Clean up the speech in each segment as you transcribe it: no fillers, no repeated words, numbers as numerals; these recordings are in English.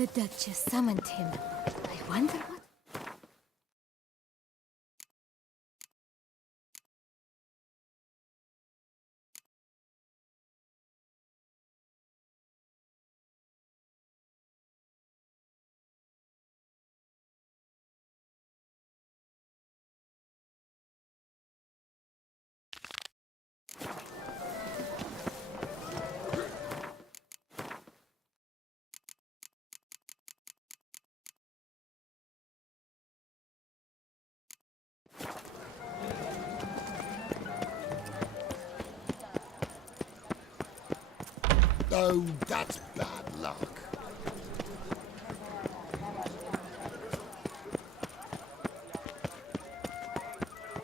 The Duchess summoned him. I wonder what... Oh, that's bad luck.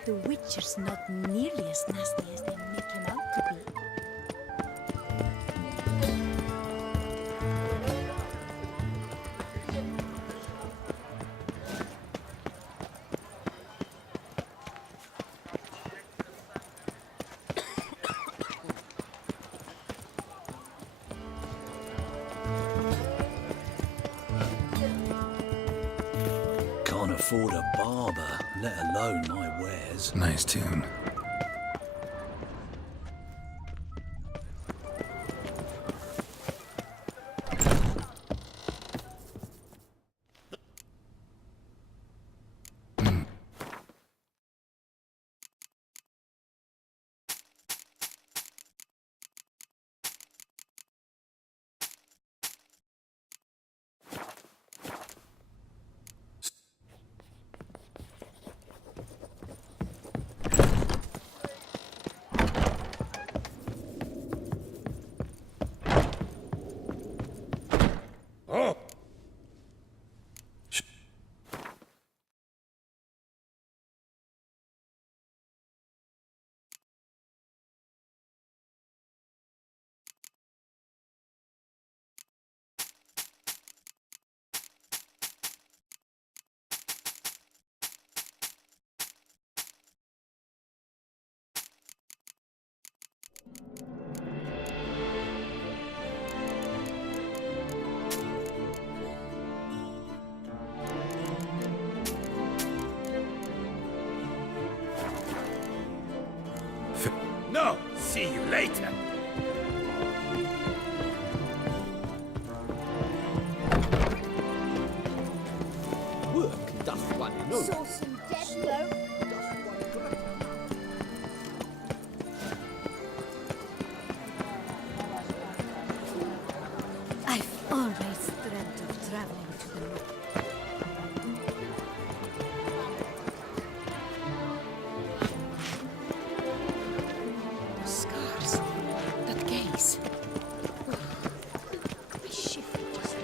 The Witcher's not nearly as nasty as they make him out to be. Can't afford a barber, let alone my wares. Nice tune. No! See you later! Work doth one know. Saw some dead bloke. I've always dreamt of traveling to the north. The scars. That gaze. I shivered just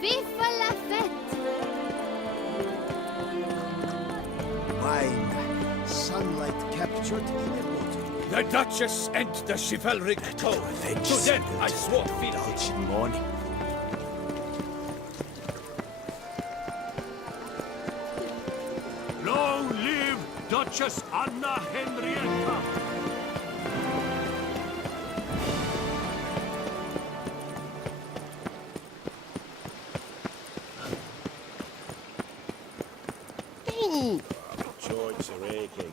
Viva la fête! Wine. Sunlight captured in a bottle. The Duchess and the chivalric code. To them I swore fealty. Morning. Long live Duchess Anna Henrietta! Joints are aching.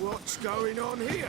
What's going on here?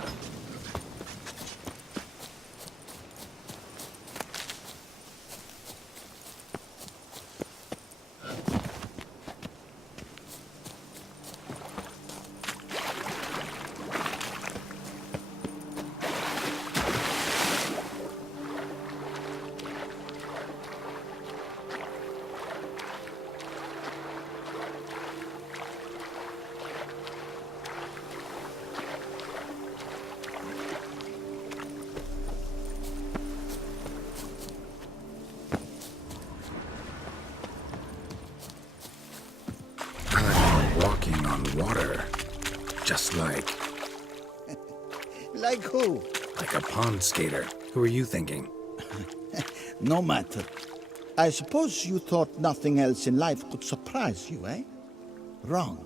Walking on water. Just like... Like who? like a pond skater. Who are you thinking? No matter. I suppose you thought nothing else in life could surprise you, eh? Wrong.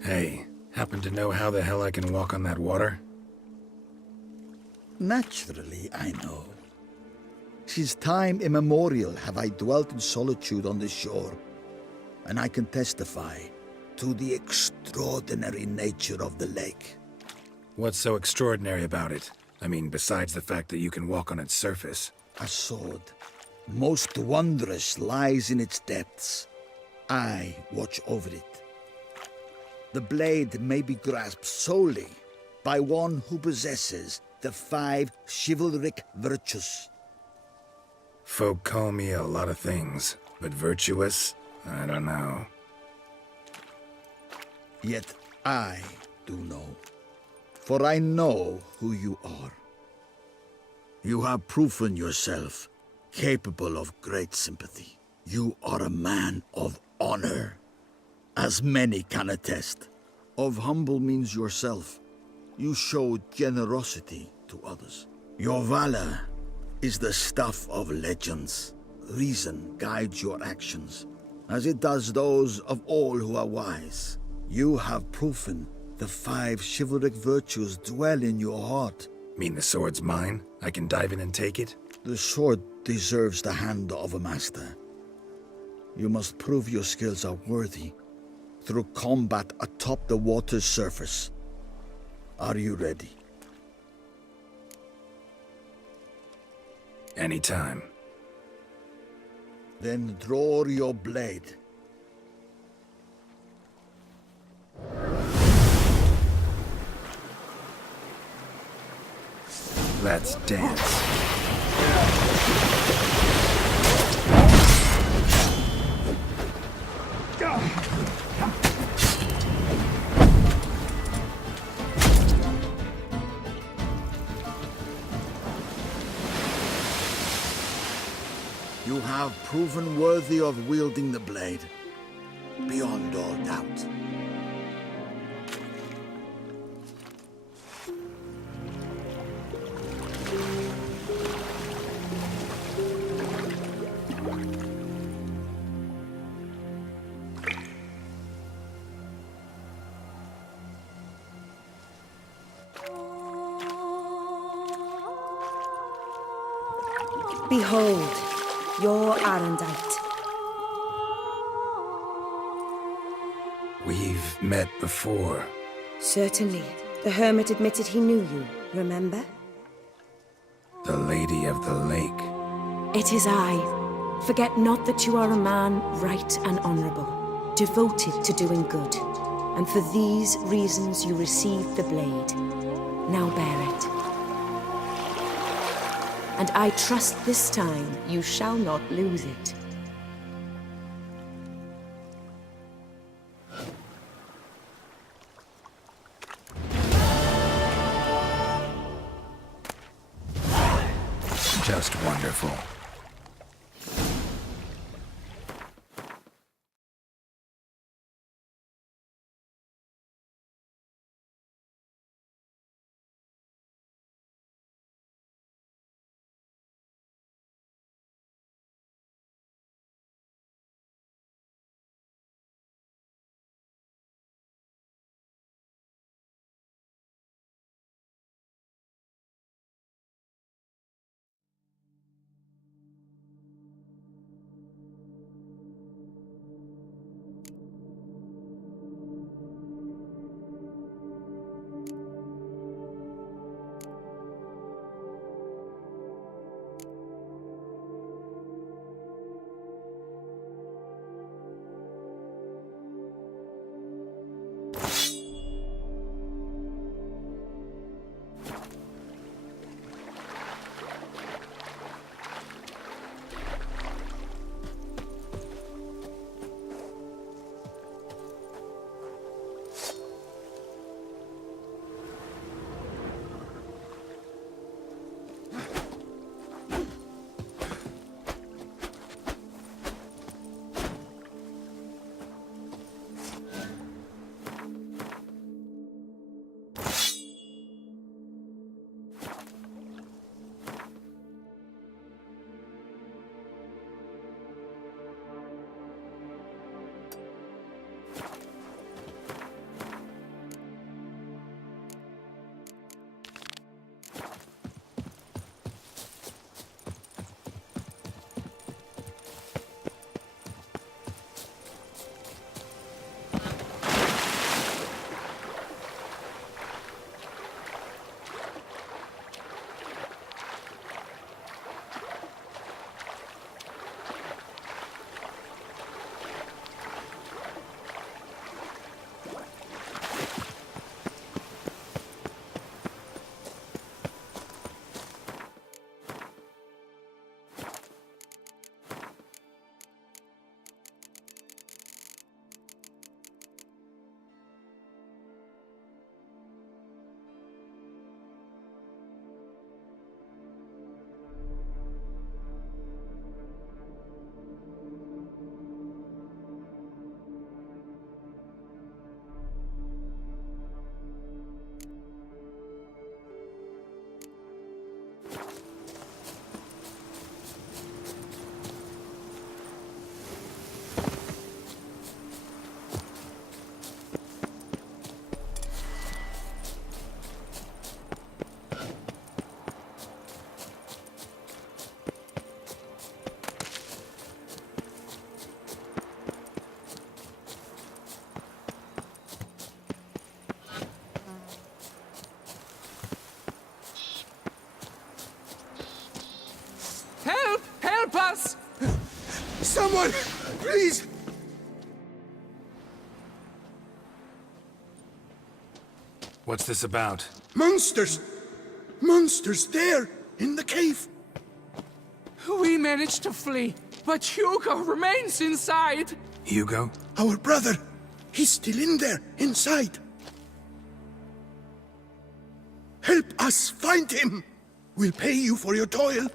Hey, happen to know how the hell I can walk on that water? Naturally, I know. Since time immemorial have I dwelt in solitude on this shore, and I can testify to the extraordinary nature of the lake. What's so extraordinary about it? I mean, besides the fact that you can walk on its surface. A sword, most wondrous, lies in its depths. I watch over it. The blade may be grasped solely by one who possesses the 5 chivalric virtues. Folk call me a lot of things, but virtuous? I don't know. Yet I do know. For I know who you are. You have proven yourself capable of great sympathy. You are a man of honor, as many can attest. Of humble means yourself. You show generosity to others. Your valor is the stuff of legends. Reason guides your actions, as it does those of all who are wise. You have proven the 5 chivalric virtues dwell in your heart. Mean the sword's mine? I can dive in and take it? The sword deserves the hand of a master. You must prove your skills are worthy through combat atop the water's surface. Are you ready? Anytime. Then draw your blade. Let's dance. You have proven worthy of wielding the blade, beyond all doubt. Behold, your Arendite. We've met before. Certainly. The hermit admitted he knew you, remember? The Lady of the Lake. It is I. Forget not that you are a man right and honorable, devoted to doing good. And for these reasons you received the blade. Now bear it. And I trust this time you shall not lose it. Just wonderful. Someone, please! What's this about? Monsters! Monsters there, in the cave! We managed to flee, but Hugo remains inside. Hugo? Our brother! He's still in there, inside! Help us find him! We'll pay you for your toil.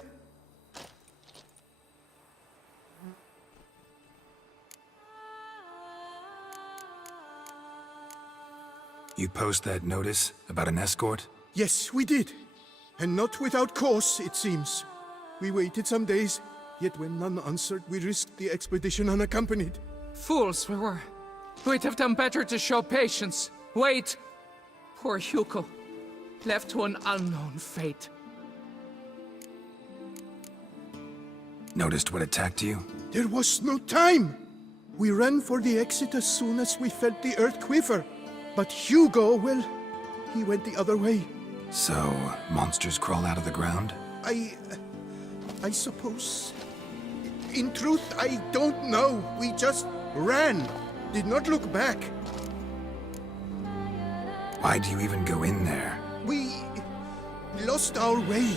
You post that notice about an escort? Yes, we did. And not without cause, it seems. We waited some days, yet when none answered, we risked the expedition unaccompanied. Fools we were. We'd have done better to show patience. Wait. Poor Hugo. Left to an unknown fate. Noticed what attacked you? There was no time! We ran for the exit as soon as we felt the earth quiver. But Hugo, well, he went the other way. So, monsters crawl out of the ground? I suppose... In truth, I don't know. We just ran. Did not look back. Why do you even go in there? We... lost our way.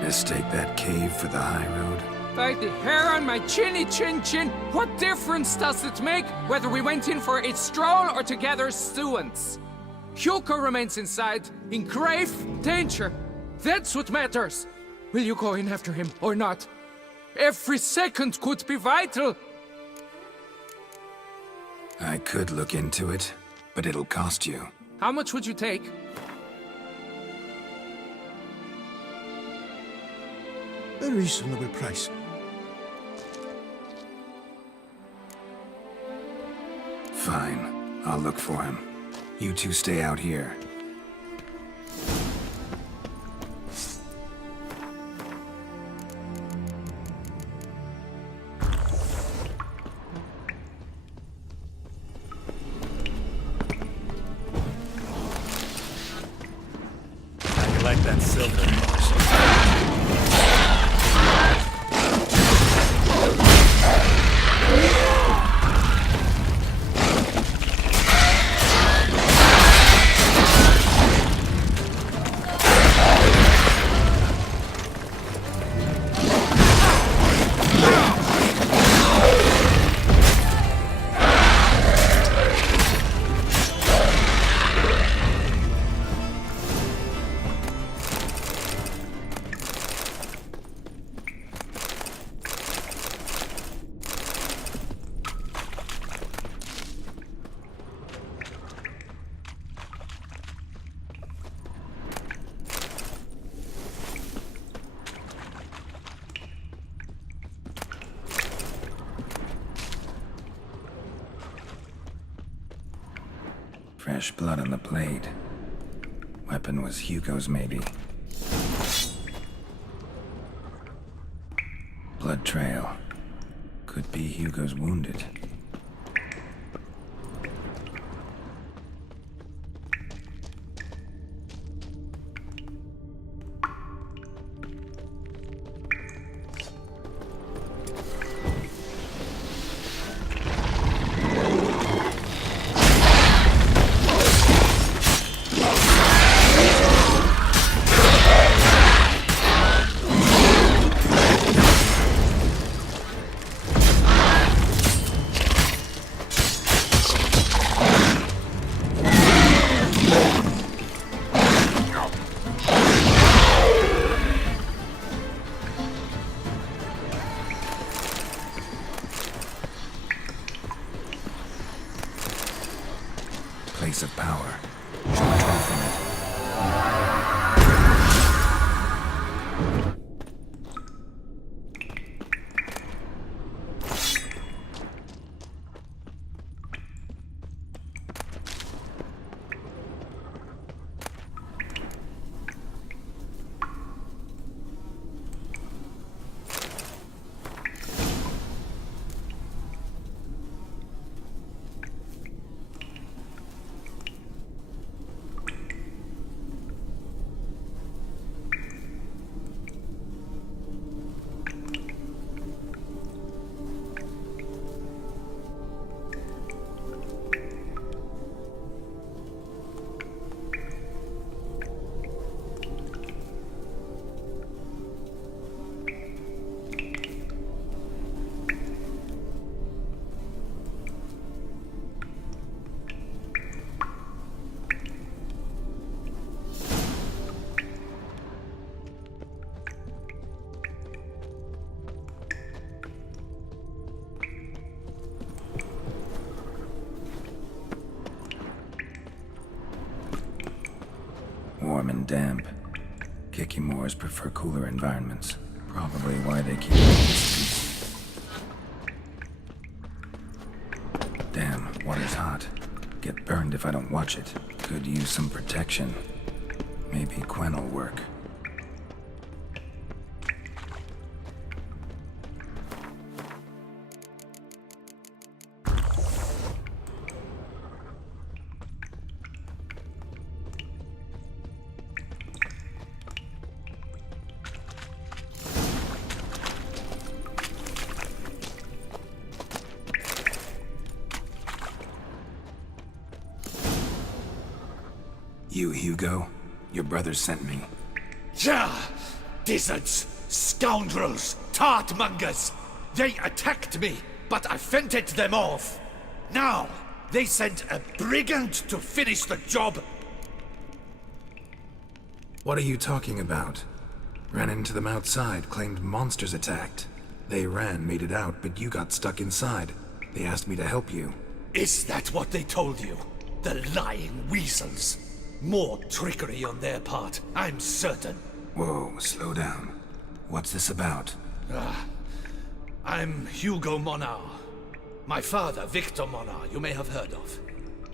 Mistake that cave for the high road? By the hair on my chinny chin chin, what difference does it make whether we went in for a stroll or to gather students? Hugo remains inside, in grave danger. That's what matters. Will you go in after him or not? Every second could be vital. I could look into it, but it'll cost you. How much would you take? A reasonable price. Fine. I'll look for him. You two stay out here. How you like that silver? Fresh blood on the blade. Weapon was Hugo's, maybe. Blood trail. Could be Hugo's wounded. Place of power. Draw from it. and damp. Kikimores prefer cooler environments. Probably why they keep distance. Damn, water's hot. Get burned if I don't watch it. Could use some protection. Maybe Quen will work. You, Hugo? Your brother sent me. Yeah! Dizzards! Scoundrels! Tartmongers! They attacked me, but I fended them off. Now, they sent a brigand to finish the job. What are you talking about? Ran into them outside, claimed monsters attacked. They ran, made it out, but you got stuck inside. They asked me to help you. Is that what they told you? The lying weasels. More trickery on their part, I'm certain. Whoa, slow down. What's this about? I'm Hugo Monar. My father, Victor Monar, you may have heard of.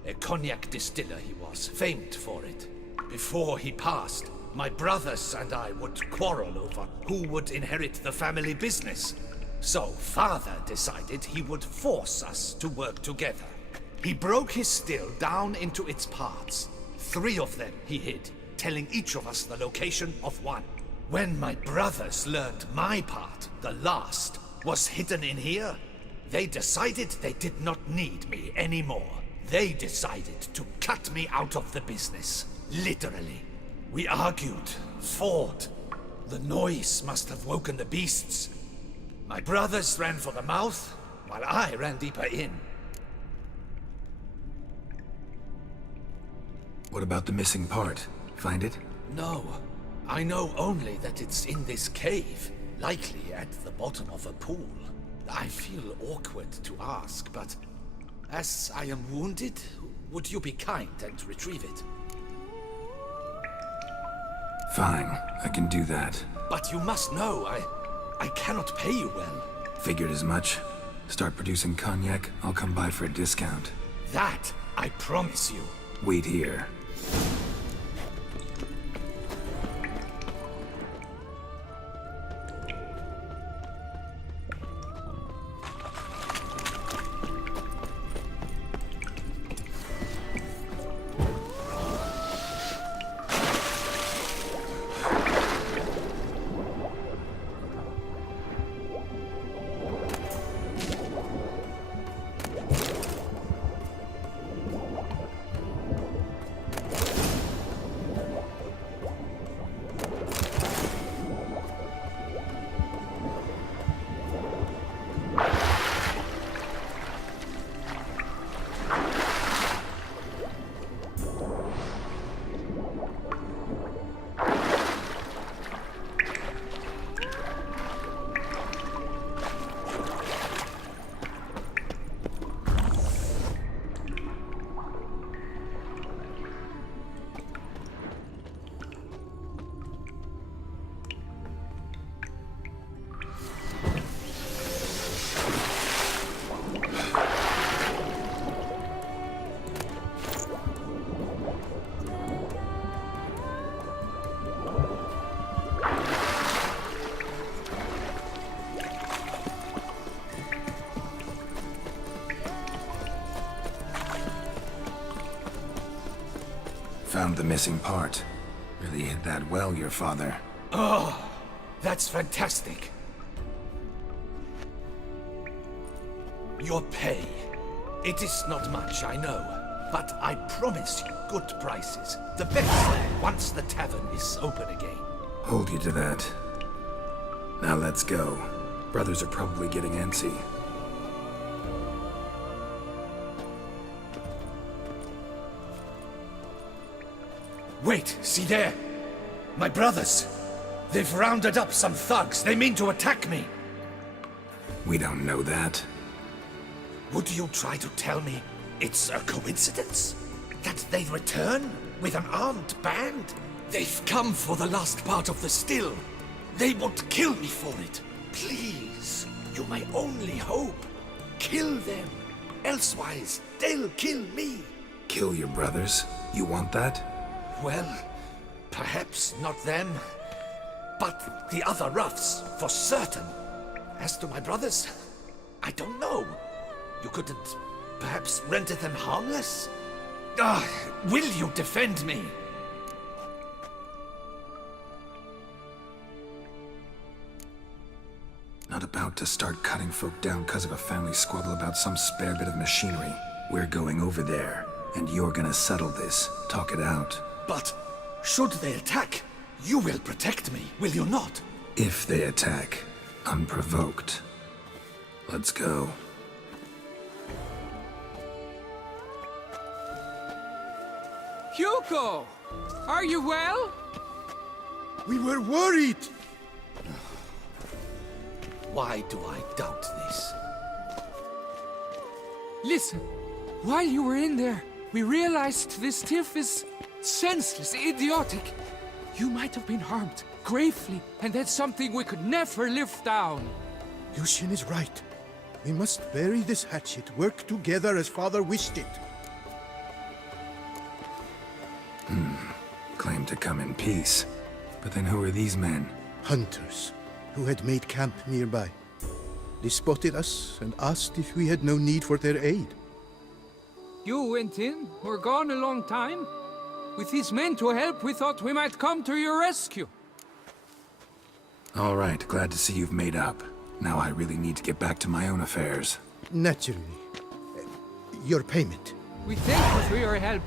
A cognac distiller he was, famed for it. Before he passed, my brothers and I would quarrel over who would inherit the family business. So father decided he would force us to work together. He broke his still down into its parts. 3 of them he hid, telling each of us the location of one. When my brothers learned my part, the last, was hidden in here, they decided they did not need me anymore. They decided to cut me out of the business. Literally. We argued, fought. The noise must have woken the beasts. My brothers ran for the mouth, while I ran deeper in. What about the missing part? Find it? No. I know only that it's in this cave, likely at the bottom of a pool. I feel awkward to ask, but as I am wounded, would you be kind and retrieve it? Fine, I can do that. But you must know, I cannot pay you well. Figured as much. Start producing cognac, I'll come by for a discount. That I promise you. Wait here. Found the missing part. Really hid that well, your father. Oh, that's fantastic. Your pay. It is not much, I know. But I promise you good prices. The best once the tavern is open again. Hold you to that. Now let's go. Brothers are probably getting antsy. Wait, see there? My brothers. They've rounded up some thugs. They mean to attack me. We don't know that. Would you try to tell me it's a coincidence? That they return with an armed band? They've come for the last part of the still. They would kill me for it. Please, you're my only hope. Kill them. Elsewise, they'll kill me. Kill your brothers? You want that? Well, perhaps not them, but the other roughs, for certain. As to my brothers, I don't know. You couldn't perhaps render them harmless? Will you defend me? Not about to start cutting folk down because of a family squabble about some spare bit of machinery. We're going over there, and you're gonna settle this. Talk it out. But should they attack, you will protect me, will you not? If they attack, unprovoked. Let's go. Hugo! Are you well? We were worried! Why do I doubt this? Listen, while you were in there, we realized this tiff is senseless, idiotic. You might have been harmed, gravely, and that's something we could never live down. Lucian is right. We must bury this hatchet, work together as Father wished it. Claim to come in peace. But then who are these men? Hunters, who had made camp nearby. They spotted us and asked if we had no need for their aid. You went in, were gone a long time. With these men to help, we thought we might come to your rescue. All right, glad to see you've made up. Now I really need to get back to my own affairs. Naturally. Your payment. We thank you for your help.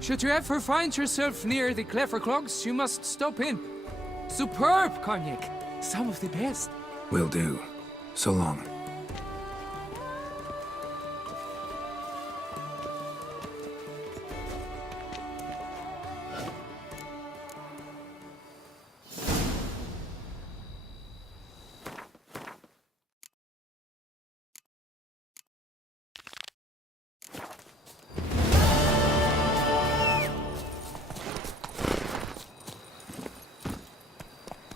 Should you ever find yourself near the Clever Clogs, you must stop in. Superb cognac. Some of the best. Will do. So long.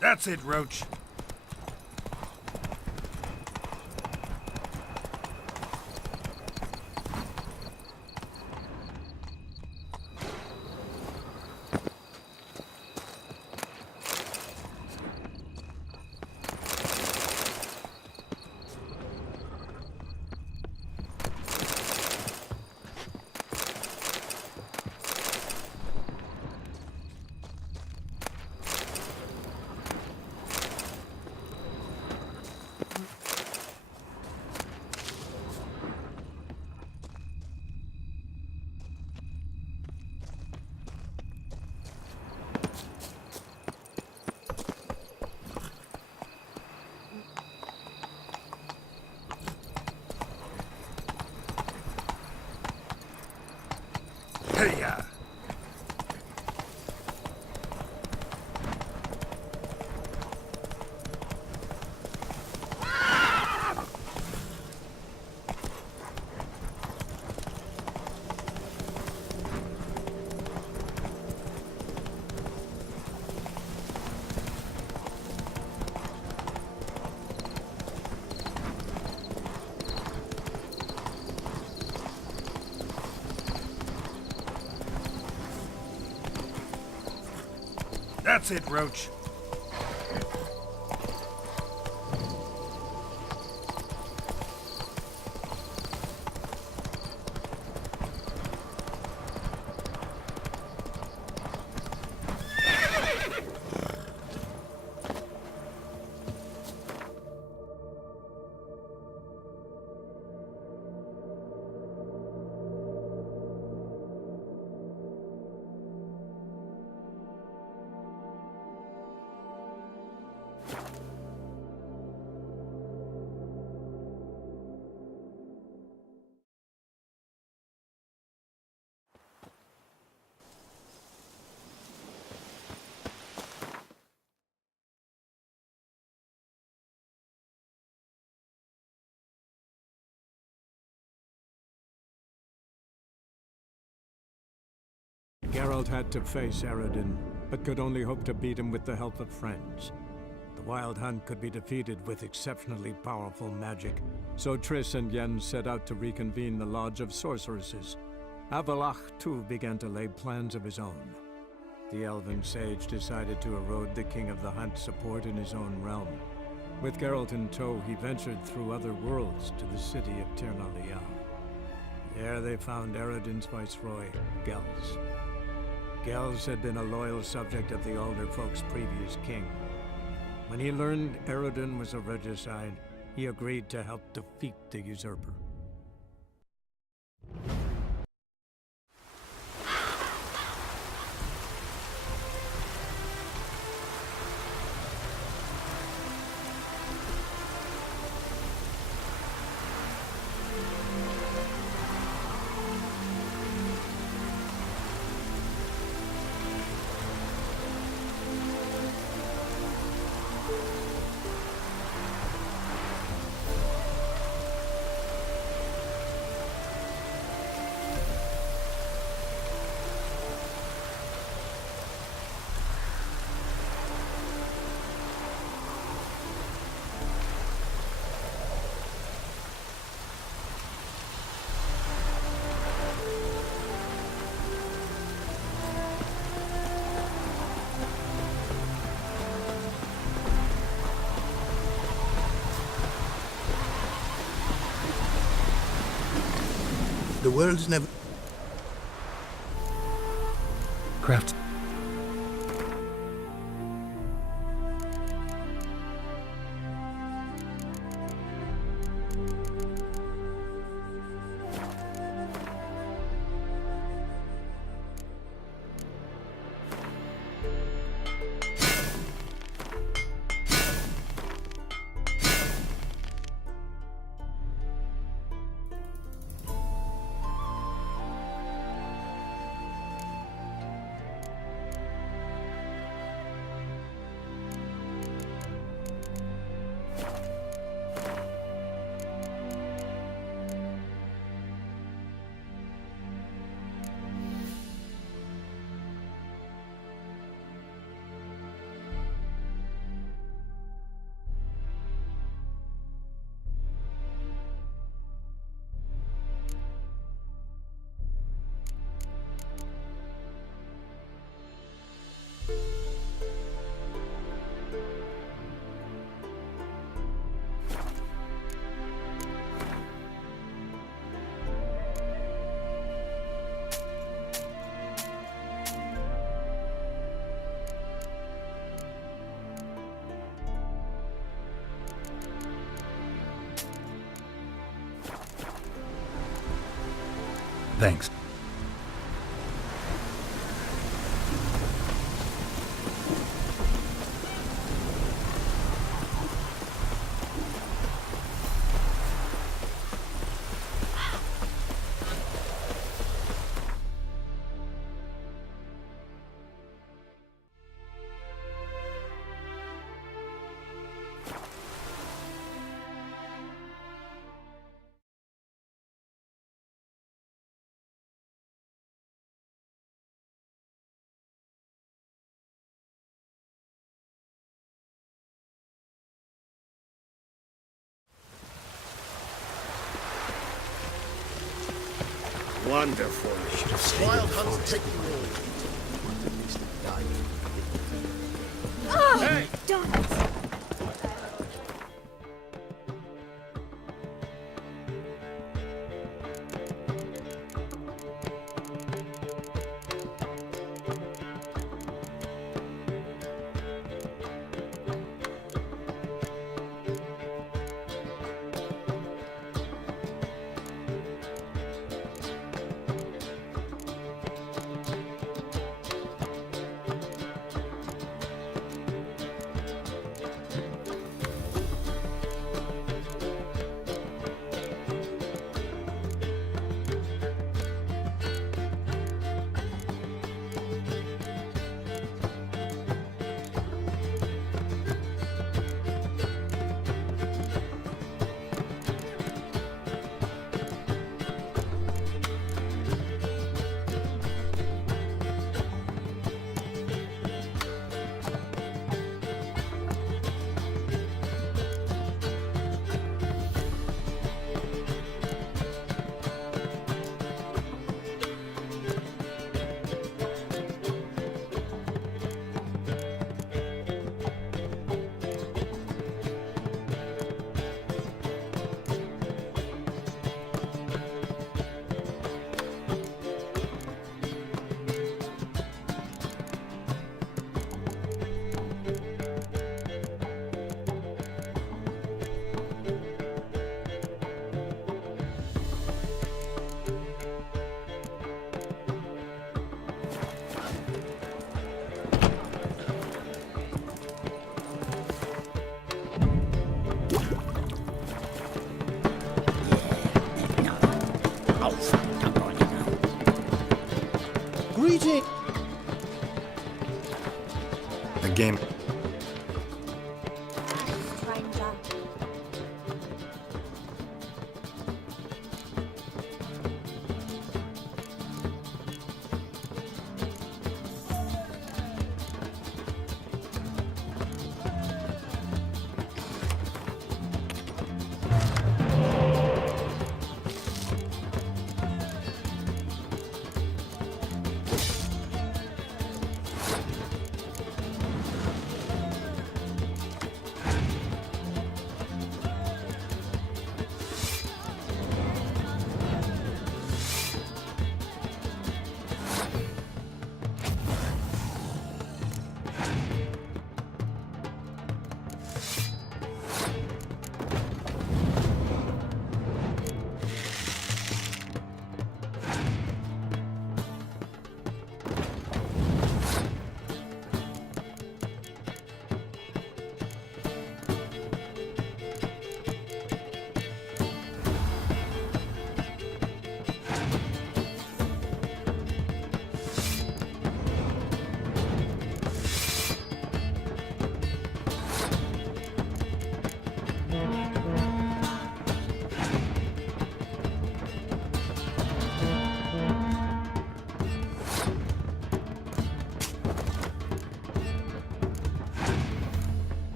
That's it, Roach. Hey-ya! That's it, Roach. Geralt had to face Eredin, but could only hope to beat him with the help of friends. The Wild Hunt could be defeated with exceptionally powerful magic, so Triss and Yen set out to reconvene the Lodge of Sorceresses. Avallac'h, too, began to lay plans of his own. The elven sage decided to erode the King of the Hunt's support in his own realm. With Geralt in tow, he ventured through other worlds to the city of Tir na Lial. There they found Eredin's viceroy, Gels. Gels had been a loyal subject of the Alder Folk's previous king. When he learned Eredin was a regicide, he agreed to help defeat the usurper. The world's never... Craft. Thanks. Wonderful. Wild Hunt's taking Oh, Hey! darn it! Greeting! A game. Stranger.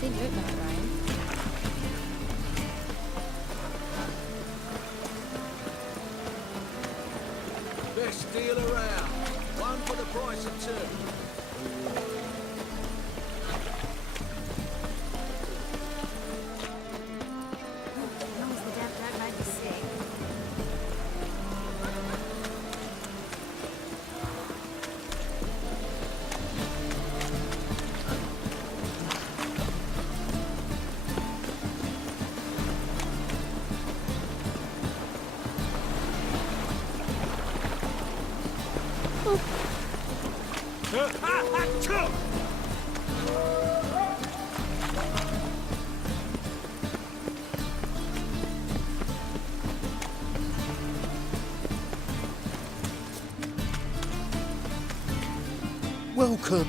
Didn't hurt that, Ryan. Best deal around. One for the price of two. As long as the dead don't make us sick. Welcome.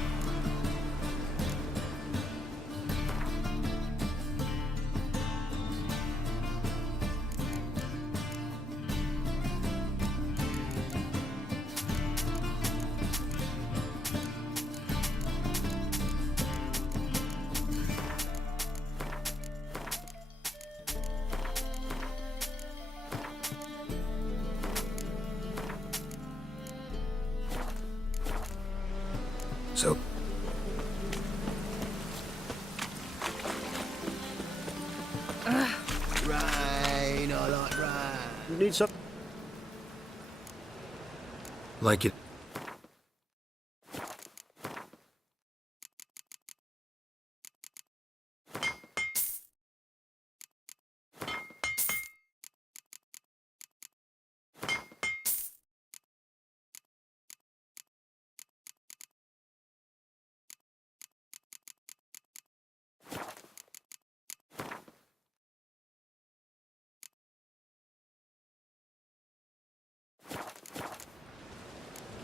So, Rain, I like rain. You need some. like it.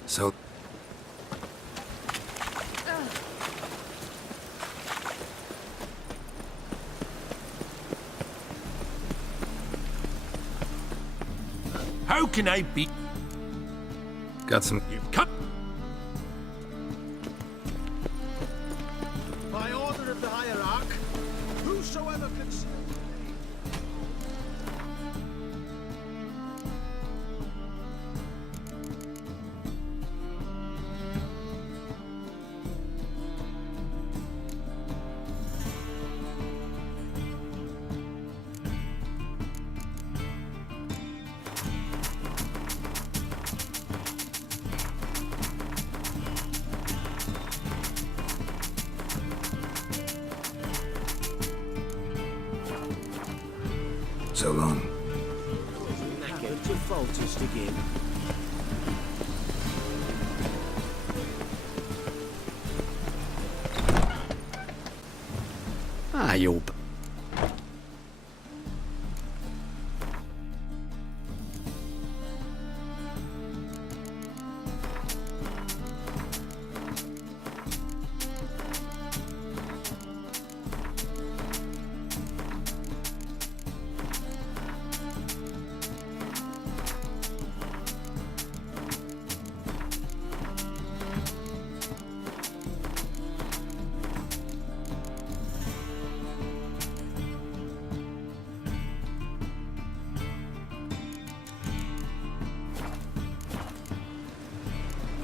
So, How can I be? got some... You've cut. By order of the hierarch, whosoever can... So long. Ah, you'll...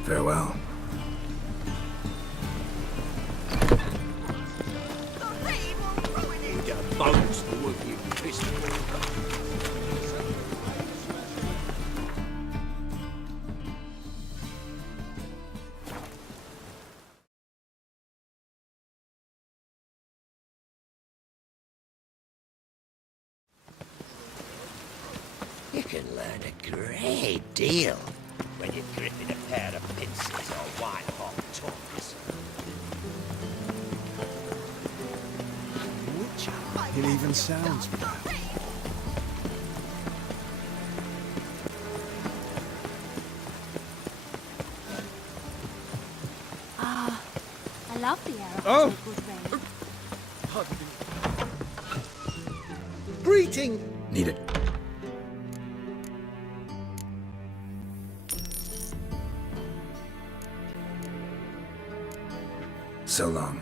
Farewell. Bones for what you pissed. You can learn a great deal when you're gripping a pair of pincers or white-hot tongues. It even sounds proud. Ah, I love the air after Oh. a good rain. Greeting! Need it. So long.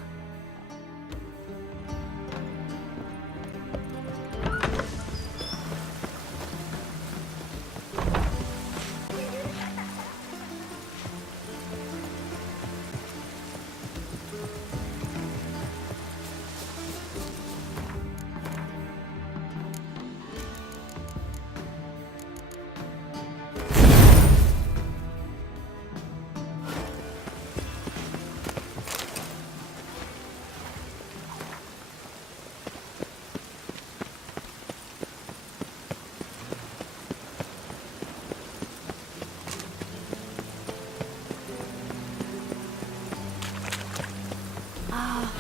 Ah,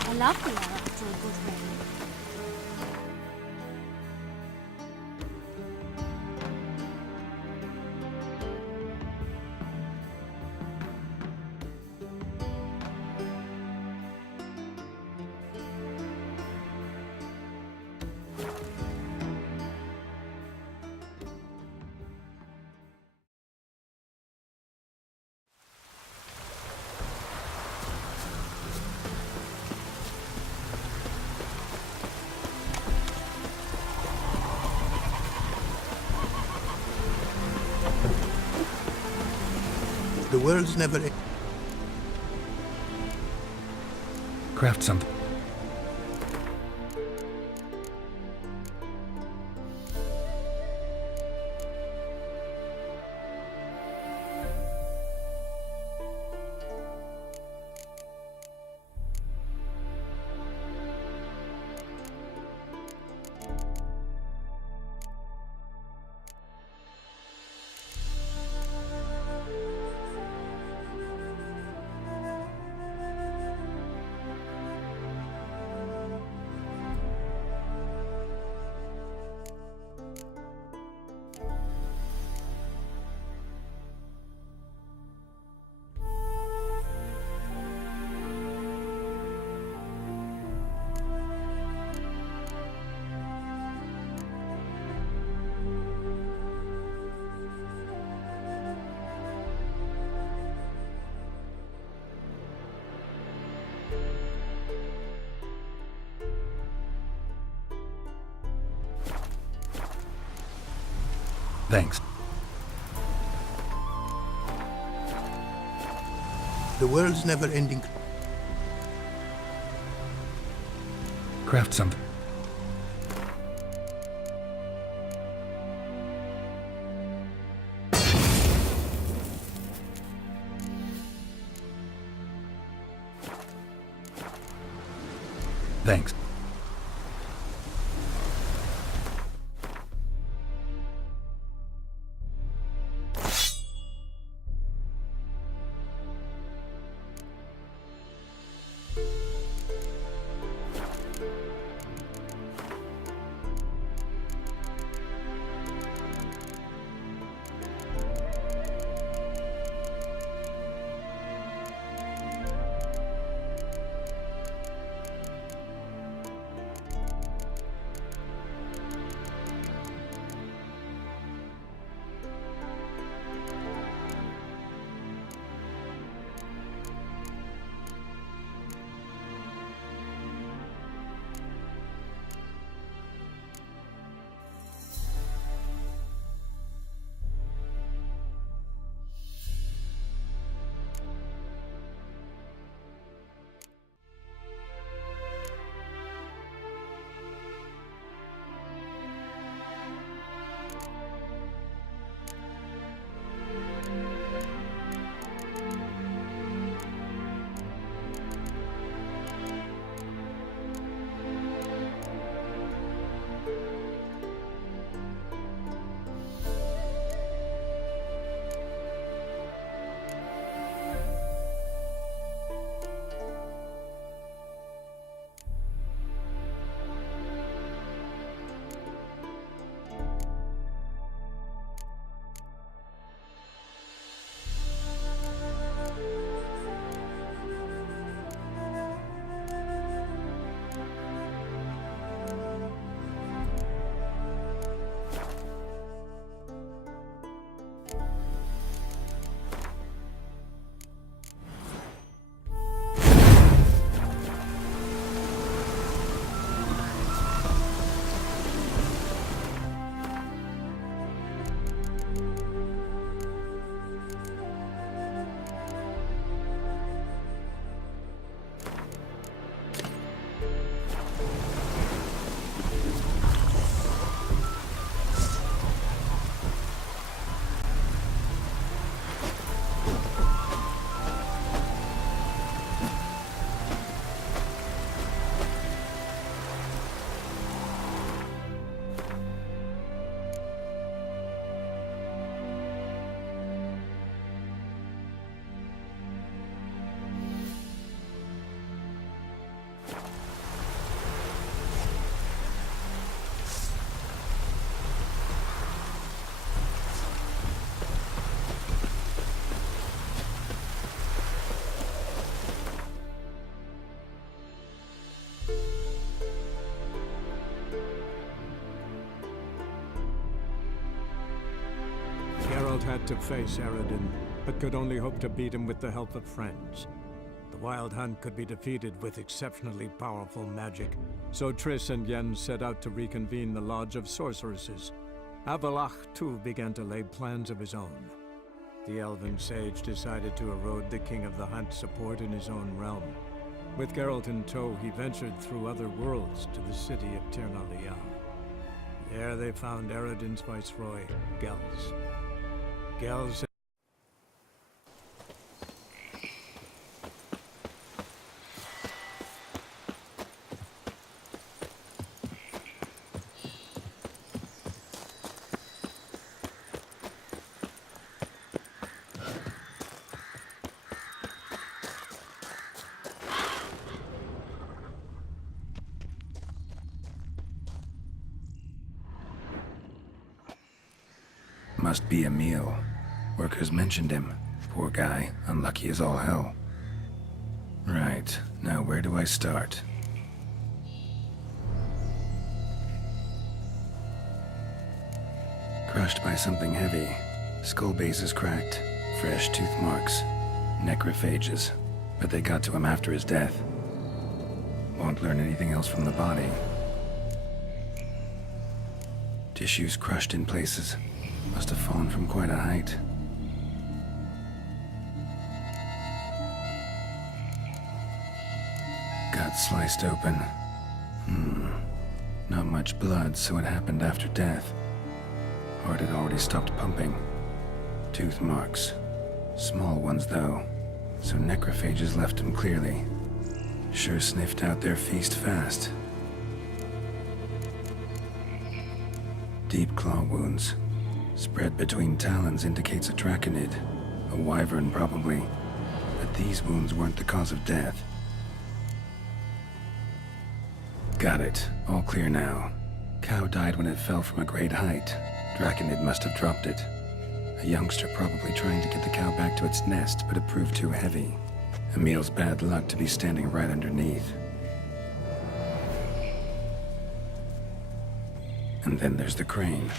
I love the air after a good rain. The world's never... Craft something. Thanks. The world's never-ending. Craft something. Thanks. Geralt had to face Eredin, but could only hope to beat him with the help of friends. The Wild Hunt could be defeated with exceptionally powerful magic, so Triss and Yen set out to reconvene the Lodge of Sorceresses. Avallac'h, too, began to lay plans of his own. The Elven Sage decided to erode the King of the Hunt's support in his own realm. With Geralt in tow, he ventured through other worlds to the city of Tir na Lial. There they found Eredin's viceroy, Gels. Gels must be Emil. Workers mentioned him. Poor guy, unlucky as all hell. Right, now where do I start? Crushed by something heavy. Skull base is cracked. Fresh tooth marks. Necrophages. But they got to him after his death. Won't learn anything else from the body. Tissues crushed in places. Must have fallen from quite a height. Gut sliced open. Not much blood, so it happened after death. Heart had already stopped pumping. Tooth marks. Small ones, though, so necrophages left him clearly. Sure sniffed out their feast fast. Deep claw wounds. Spread between talons indicates a draconid. A wyvern, probably. But these wounds weren't the cause of death. Got it. All clear now. Cow died when it fell from a great height. Draconid must have dropped it. A youngster probably trying to get the cow back to its nest, but it proved too heavy. Emil's bad luck to be standing right underneath. And then there's the crane.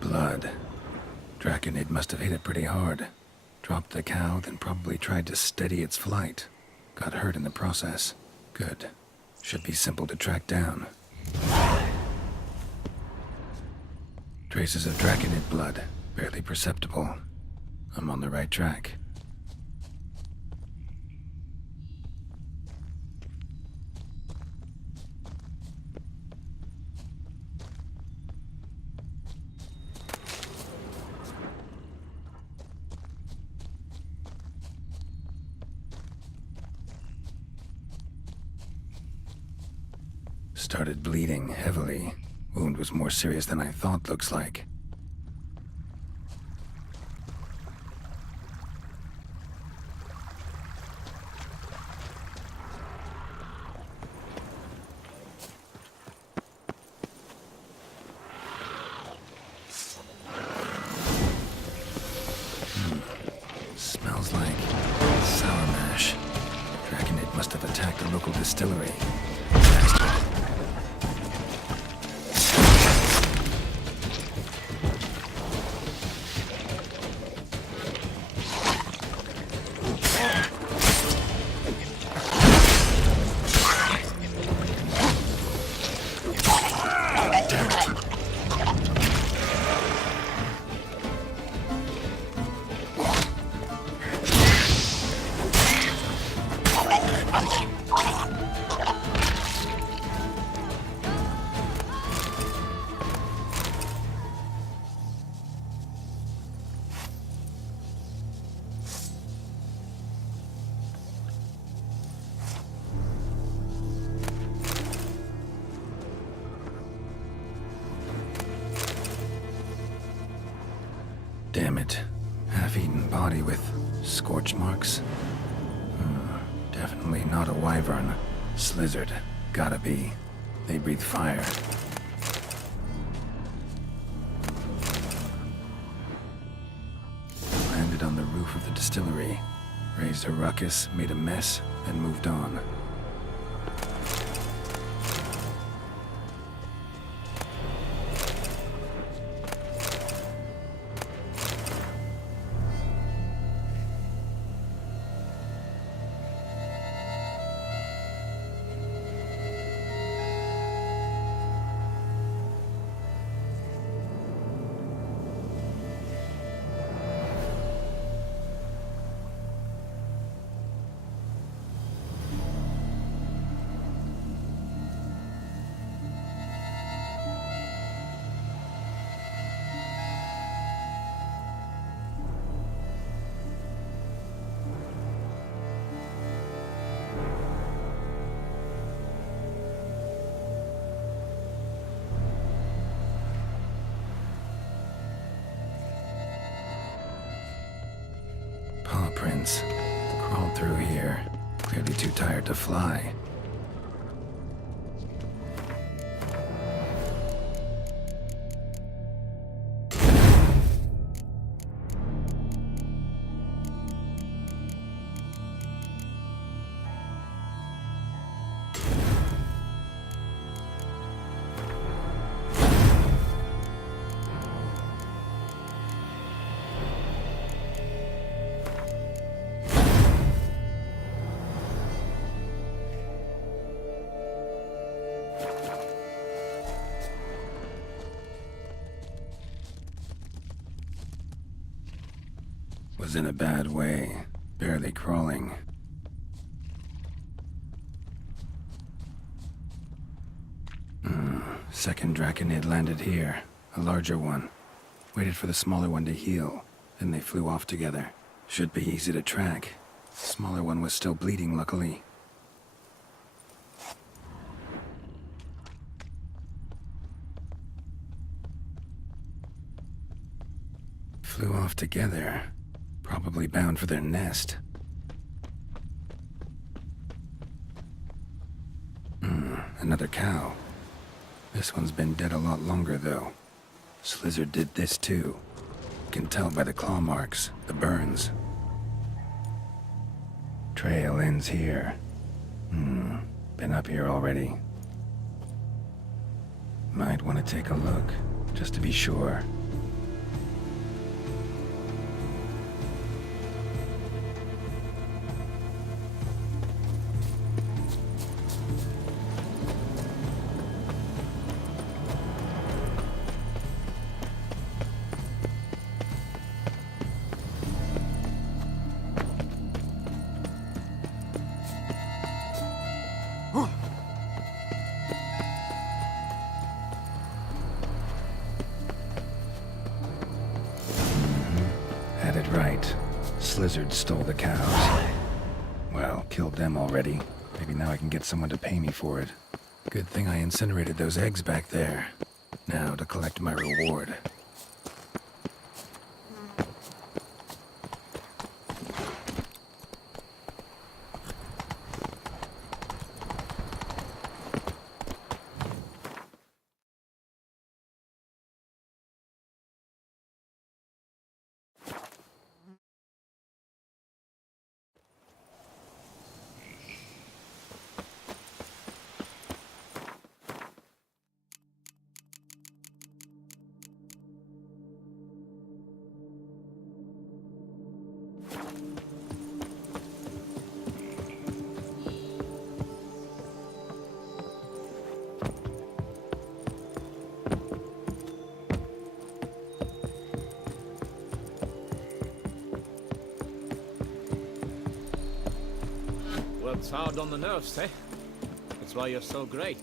Blood. Draconid must have hit it pretty hard. Dropped the cow, then probably tried to steady its flight. Got hurt in the process. Good. Should be simple to track down. Traces of Draconid blood. Barely perceptible. I'm on the right track. Started bleeding heavily. Wound was more serious than I thought, looks like. Smells like sour mash. Draconid must have attacked a local distillery. Damn it. Half-eaten body with scorch marks. Definitely not a wyvern. Slizzard. Gotta be. They breathe fire. Landed on the roof of the distillery. Raised a ruckus, made a mess, and moved on. Paw prints. Crawled through here. Clearly too tired to fly. Was in a bad way, barely crawling. Second Draconid landed here, a larger one. Waited for the smaller one to heal, then they flew off together. Should be easy to track. The smaller one was still bleeding, luckily. Flew off together. Probably bound for their nest. Another cow. This one's been dead a lot longer, though. Slizzard did this, too. You can tell by the claw marks, the burns. Trail ends here. Been up here already. Might want to take a look, just to be sure. Had it right. Slizzard stole the cows. Well, killed them already. Maybe now I can get someone to pay me for it. Good thing I incinerated those eggs back there. Now to collect my reward. Works hard on the nerves, eh? That's why you're so great.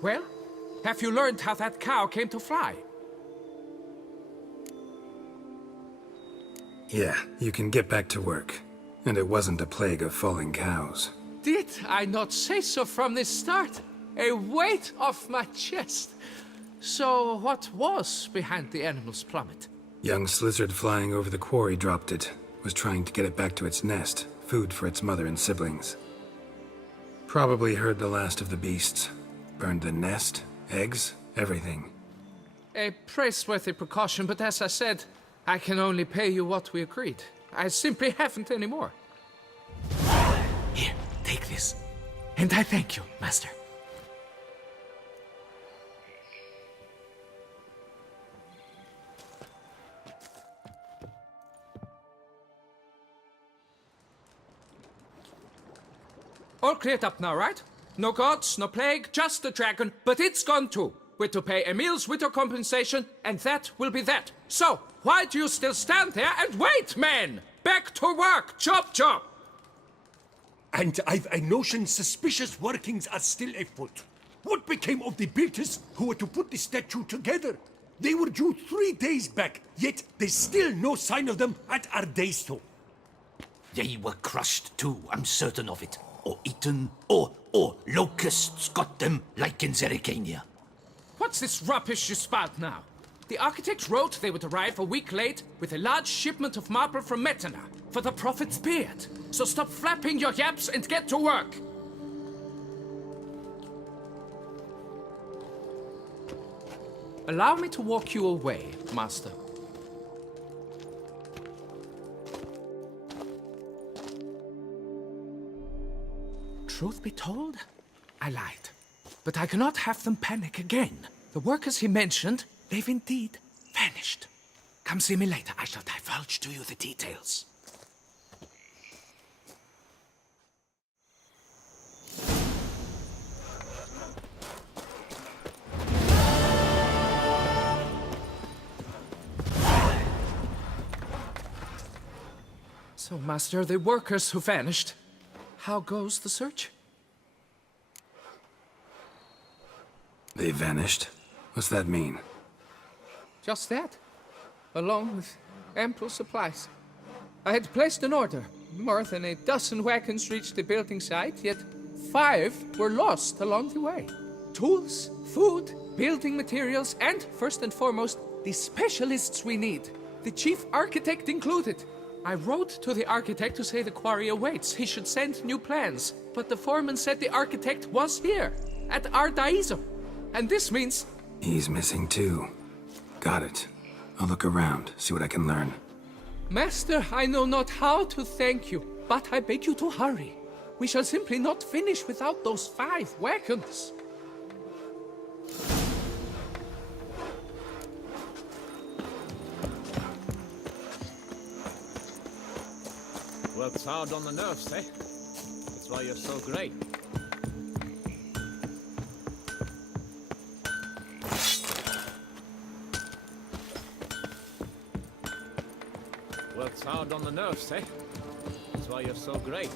Well, have you learned how that cow came to fly? Yeah, you can get back to work. And it wasn't a plague of falling cows. Did I not say so from the start? A weight off my chest. So what was behind the animal's plummet? Young Slizzard flying over the quarry dropped it. Was trying to get it back to its nest. Food for its mother and siblings. Probably heard the last of the beasts. Burned the nest, eggs, everything. A praiseworthy precaution, but as I said, I can only pay you what we agreed. I simply haven't any more. Here, take this. And I thank you, Master. All cleared up now, right? No gods, no plague, just the dragon, but it's gone too. We're to pay Emil's widow compensation, and that will be that. So, why do you still stand there and wait, men? Back to work, chop chop! And I've a notion suspicious workings are still afoot. What became of the builders who were to put the statue together? They were due 3 days back, yet there's still no sign of them at Ardeisto. They were crushed too, I'm certain of it. Or eaten, or locusts got them, like in Zerikania. What's this rubbish you spout now? The architect wrote they would arrive a week late with a large shipment of marble from Metana for the prophet's beard. So stop flapping your yaps and get to work. Allow me to walk you away, Master. Truth be told, I lied. But I cannot have them panic again. The workers he mentioned, they've indeed vanished. Come see me later. I shall divulge to you the details. So, Master, the workers who vanished. How goes the search? They vanished? What's that mean? Just that. Along with ample supplies. I had placed an order. More than a dozen wagons reached the building site, yet 5 were lost along the way. Tools, food, building materials, and, first and foremost, the specialists we need. The chief architect included. I wrote to the architect to say the quarry awaits. He should send new plans. But the foreman said the architect was here, at Ardaizo. And this means... He's missing too. Got it. I'll look around, see what I can learn. Master, I know not how to thank you, but I beg you to hurry. We shall simply not finish without those 5 wagons. Worked hard on the nerves, eh? That's why you're so great. Worked hard on the nerves, eh? That's why you're so great.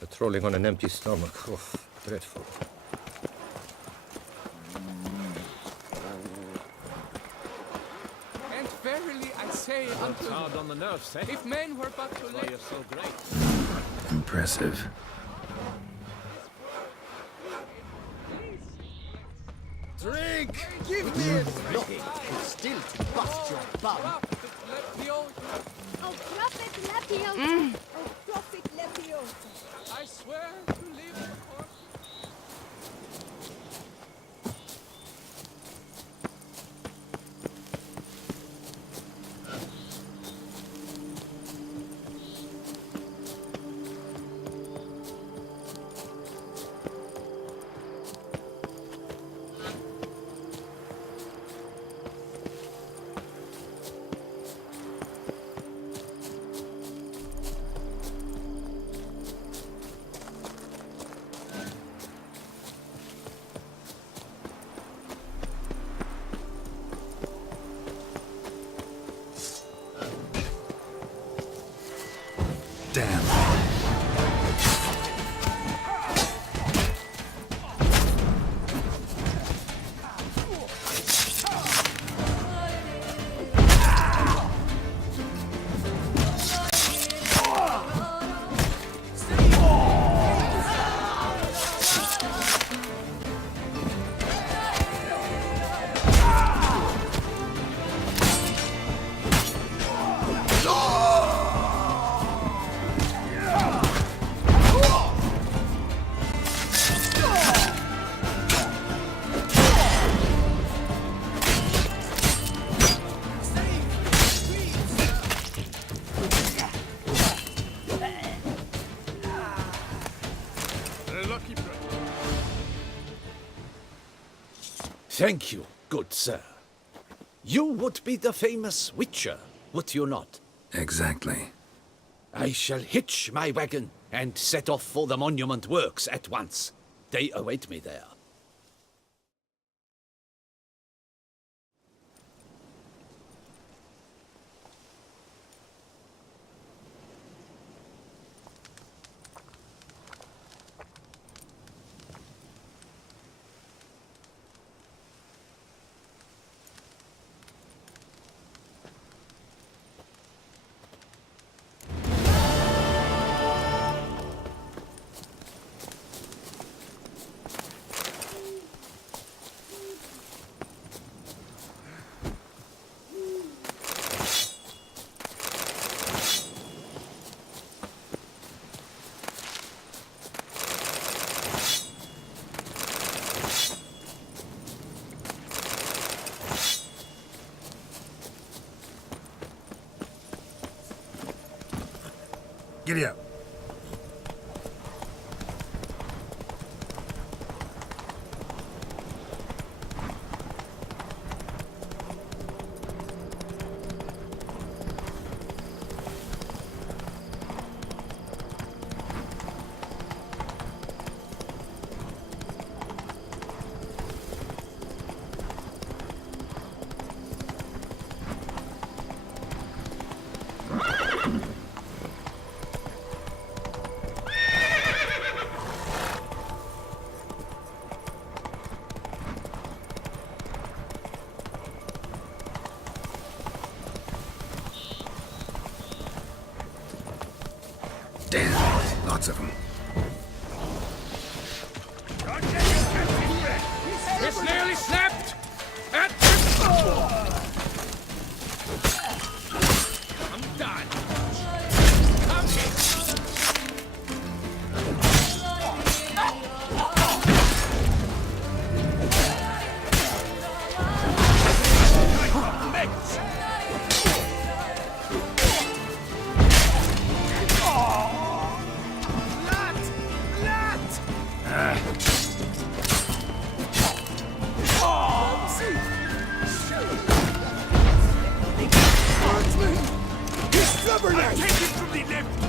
Patrolling on an empty stomach. Oh, dreadful. And verily I say unto Hard on the nerves, eh? if men were but to That's why let... you're so great. Impressive. Drink! Give me a drink! Still to bust your bum. Oh, Prophet Lepio! Oh, Prophet Lepio! I swear to leave the court. Damn. Thank you, good sir. You would be the famous Witcher, would you not? Exactly. I shall hitch my wagon and set off for the monument works at once. They await me there. Giddy up. Damn, lots of them. It's nearly snapped! I'm done. Come Take it from the left!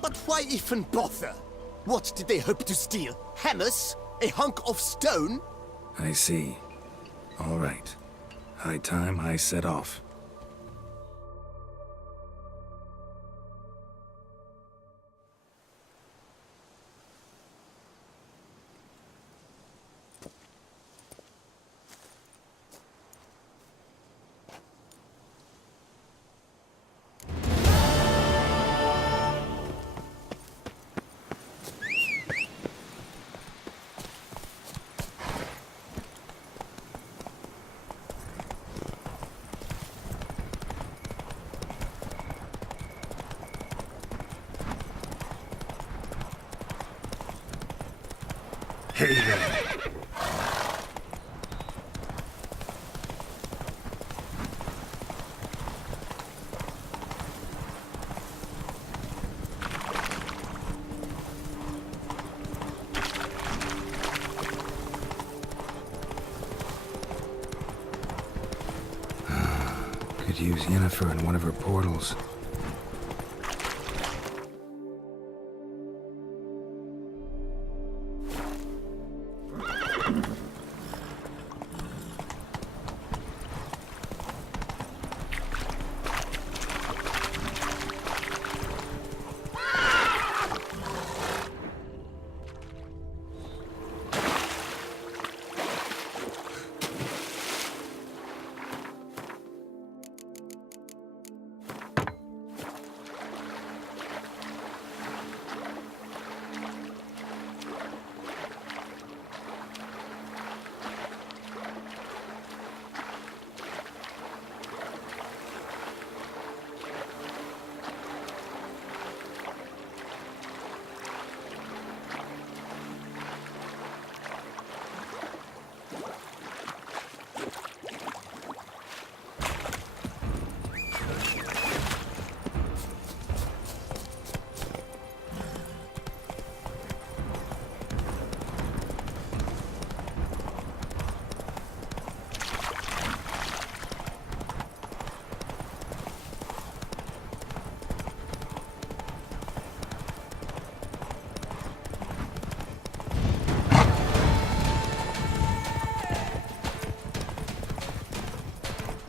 But why even bother? What did they hope to steal? Hammers? A hunk of stone? I see. All right. High time I set off. Hey there. Could use Yennefer in one of her portals.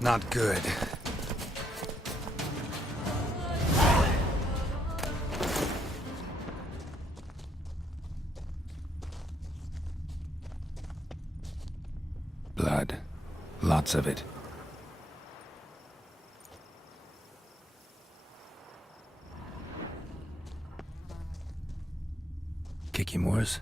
Not good. Blood. Lots of it. Kikimores?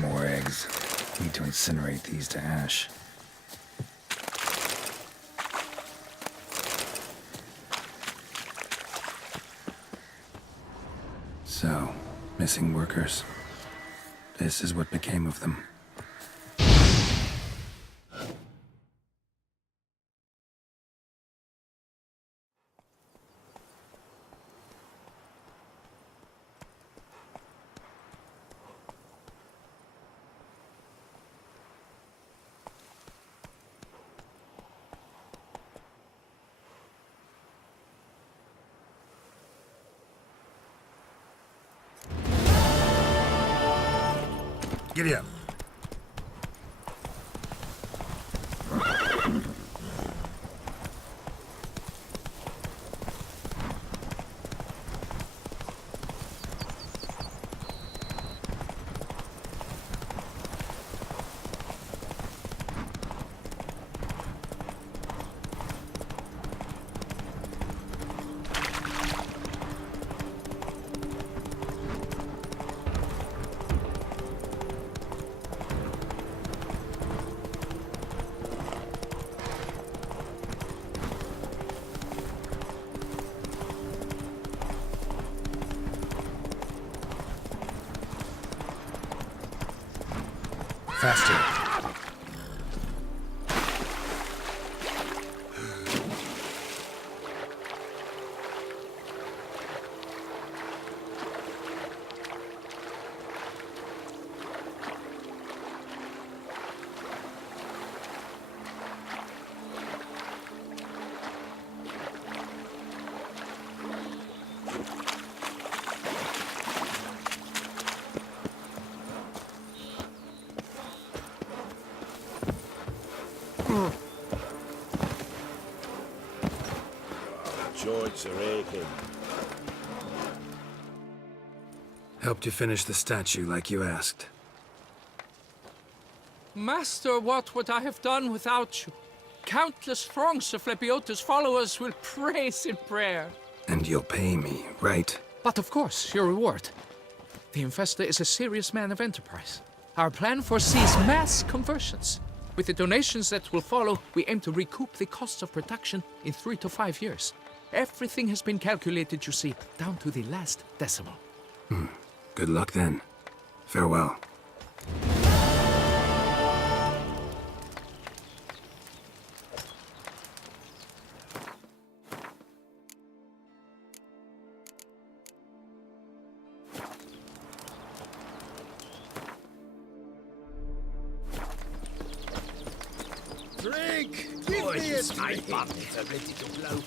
More eggs. Need to incinerate these to ash. So, missing workers. This is what became of them. Giddy up. Faster. Joints are aching. Helped you finish the statue like you asked. Master, what would I have done without you? Countless throngs of Lebiota's followers will praise in prayer. And you'll pay me, right? But of course, your reward. The Infestor is a serious man of enterprise. Our plan foresees mass conversions. With the donations that will follow, we aim to recoup the costs of production in 3 to 5 years. Everything has been calculated, you see, down to the last decimal. Good luck then. Farewell. Drink! Give me a drink! My buttons are ready to blow.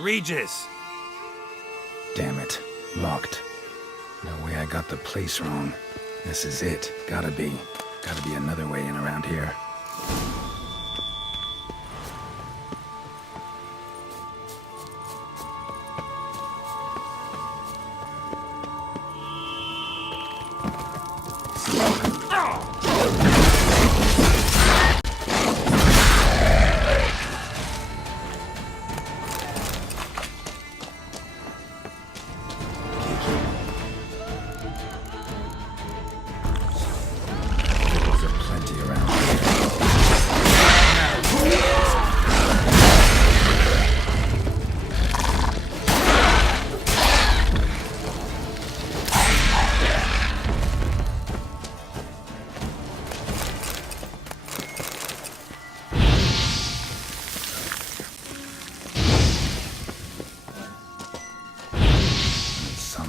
Regis! Damn it. Locked. No way I got the place wrong. This is it. Gotta be. Gotta be another way in around here.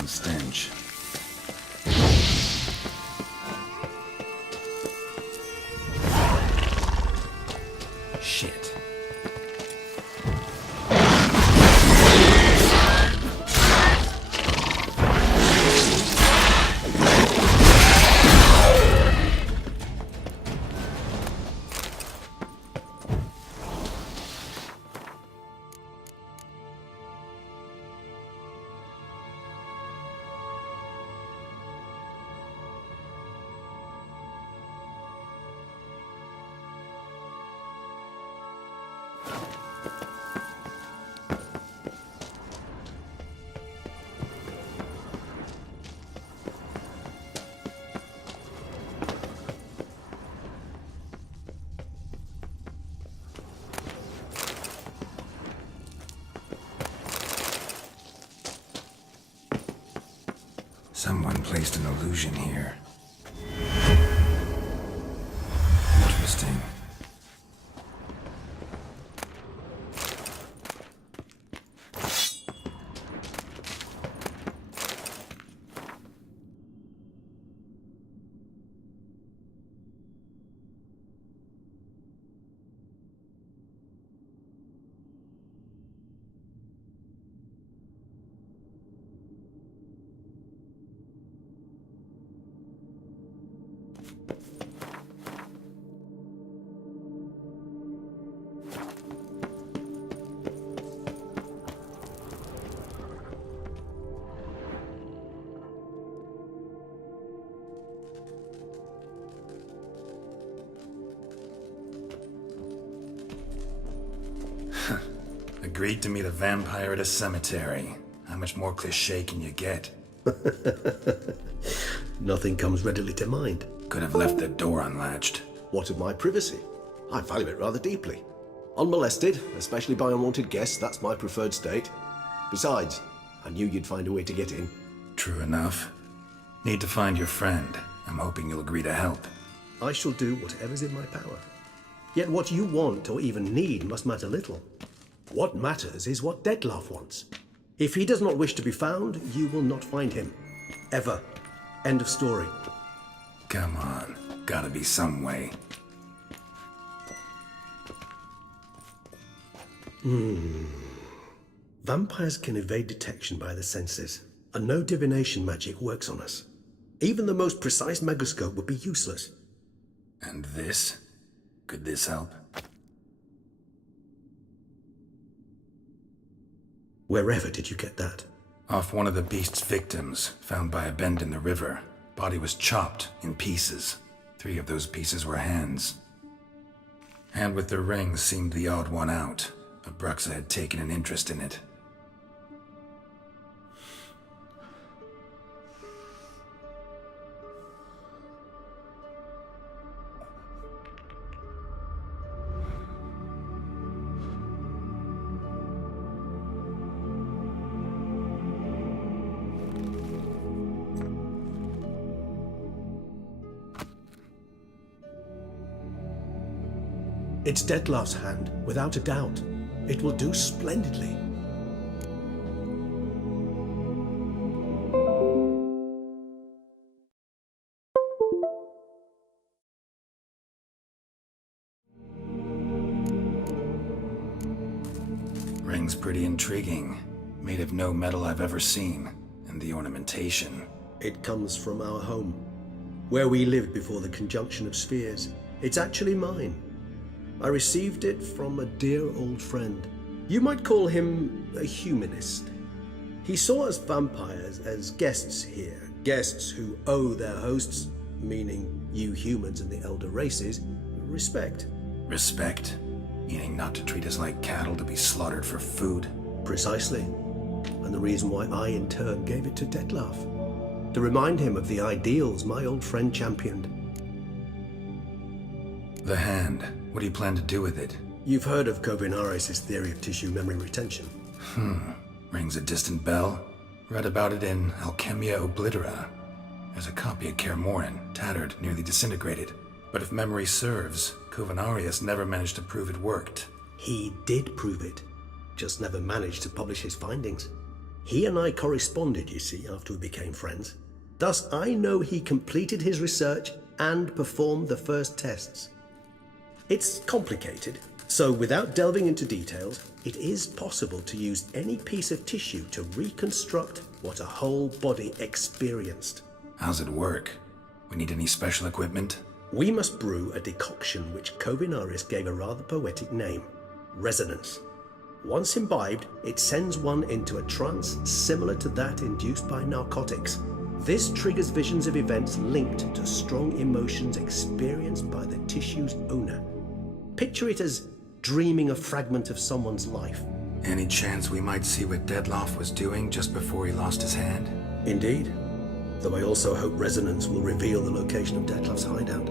Stench. Shit. Someone placed an illusion here. Interesting. Agreed to meet a vampire at a cemetery. How much more cliché can you get? Nothing comes readily to mind. Could have left the door unlatched. What of my privacy? I value it rather deeply. Unmolested, especially by unwanted guests, that's my preferred state. Besides, I knew you'd find a way to get in. True enough. Need to find your friend. I'm hoping you'll agree to help. I shall do whatever's in my power. Yet what you want or even need must matter little. What matters is what Dettlaff wants. If he does not wish to be found, you will not find him. Ever. End of story. Come on. Gotta be some way. Vampires can evade detection by the senses, and no divination magic works on us. Even the most precise megascope would be useless. And this? Could this help? Wherever did you get that? Off one of the beast's victims, found by a bend in the river. Body was chopped in pieces. 3 of those pieces were hands. Hand with the ring seemed the odd one out. Abruxa had taken an interest in it. It's Dettlaff's hand, without a doubt. It will do splendidly. Ring's pretty intriguing. Made of no metal I've ever seen. And the ornamentation. It comes from our home, where we lived before the conjunction of spheres. It's actually mine. I received it from a dear old friend. You might call him a humanist. He saw us vampires as guests here, guests who owe their hosts, meaning you humans and the elder races, respect. Respect? Meaning not to treat us like cattle to be slaughtered for food? Precisely. And the reason why I in turn gave it to Dettlaff. To remind him of the ideals my old friend championed. The hand. What do you plan to do with it? You've heard of Kovinares' theory of tissue memory retention. Rings a distant bell. Read about it in Alchemia Oblitera. There's a copy of Kaer Morhen, tattered, nearly disintegrated. But if memory serves, Kovinares never managed to prove it worked. He did prove it, just never managed to publish his findings. He and I corresponded, you see, after we became friends. Thus, I know he completed his research and performed the first tests. It's complicated, so without delving into details, it is possible to use any piece of tissue to reconstruct what a whole body experienced. How's it work? We need any special equipment? We must brew a decoction which Kovinares gave a rather poetic name, resonance. Once imbibed, it sends one into a trance similar to that induced by narcotics. This triggers visions of events linked to strong emotions experienced by the tissue's owner. Picture it as dreaming a fragment of someone's life. Any chance we might see what Dettlaff was doing just before he lost his hand? Indeed. Though I also hope resonance will reveal the location of Dettlaff's hideout.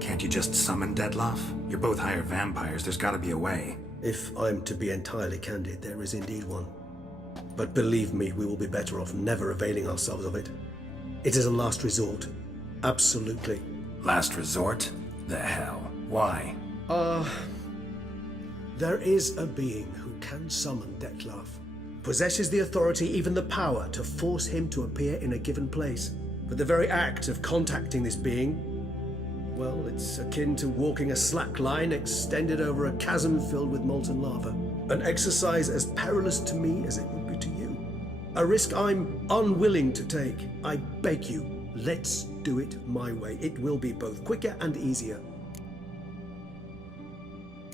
Can't you just summon Dettlaff? You're both hired vampires, there's gotta be a way. If I'm to be entirely candid, there is indeed one. But believe me, we will be better off never availing ourselves of it. It is a last resort. Absolutely. Last resort? The hell? Why? There is a being who can summon Dettlaff. Possesses the authority, even the power, to force him to appear in a given place. But the very act of contacting this being, well, it's akin to walking a slack line extended over a chasm filled with molten lava. An exercise as perilous to me as it would be to you. A risk I'm unwilling to take. I beg you, let's do it my way. It will be both quicker and easier.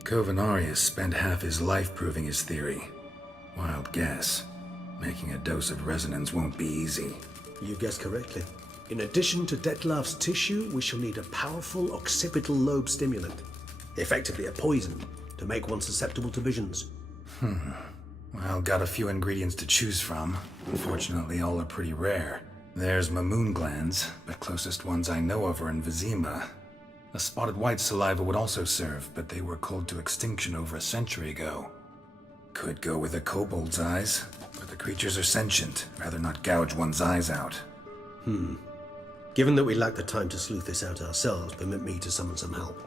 Kovinares spent half his life proving his theory. Wild guess. Making a dose of resonance won't be easy. You guessed correctly. In addition to Dettlaff's tissue, we shall need a powerful occipital lobe stimulant. Effectively a poison, to make one susceptible to visions. Well, got a few ingredients to choose from. Unfortunately, all are pretty rare. There's Mamoon glands, but closest ones I know of are in Vizima. A spotted white saliva would also serve, but they were cold to extinction over a century ago. Could go with a kobold's eyes, but the creatures are sentient. Rather not gouge one's eyes out. Given that we lack the time to sleuth this out ourselves, permit me to summon some help.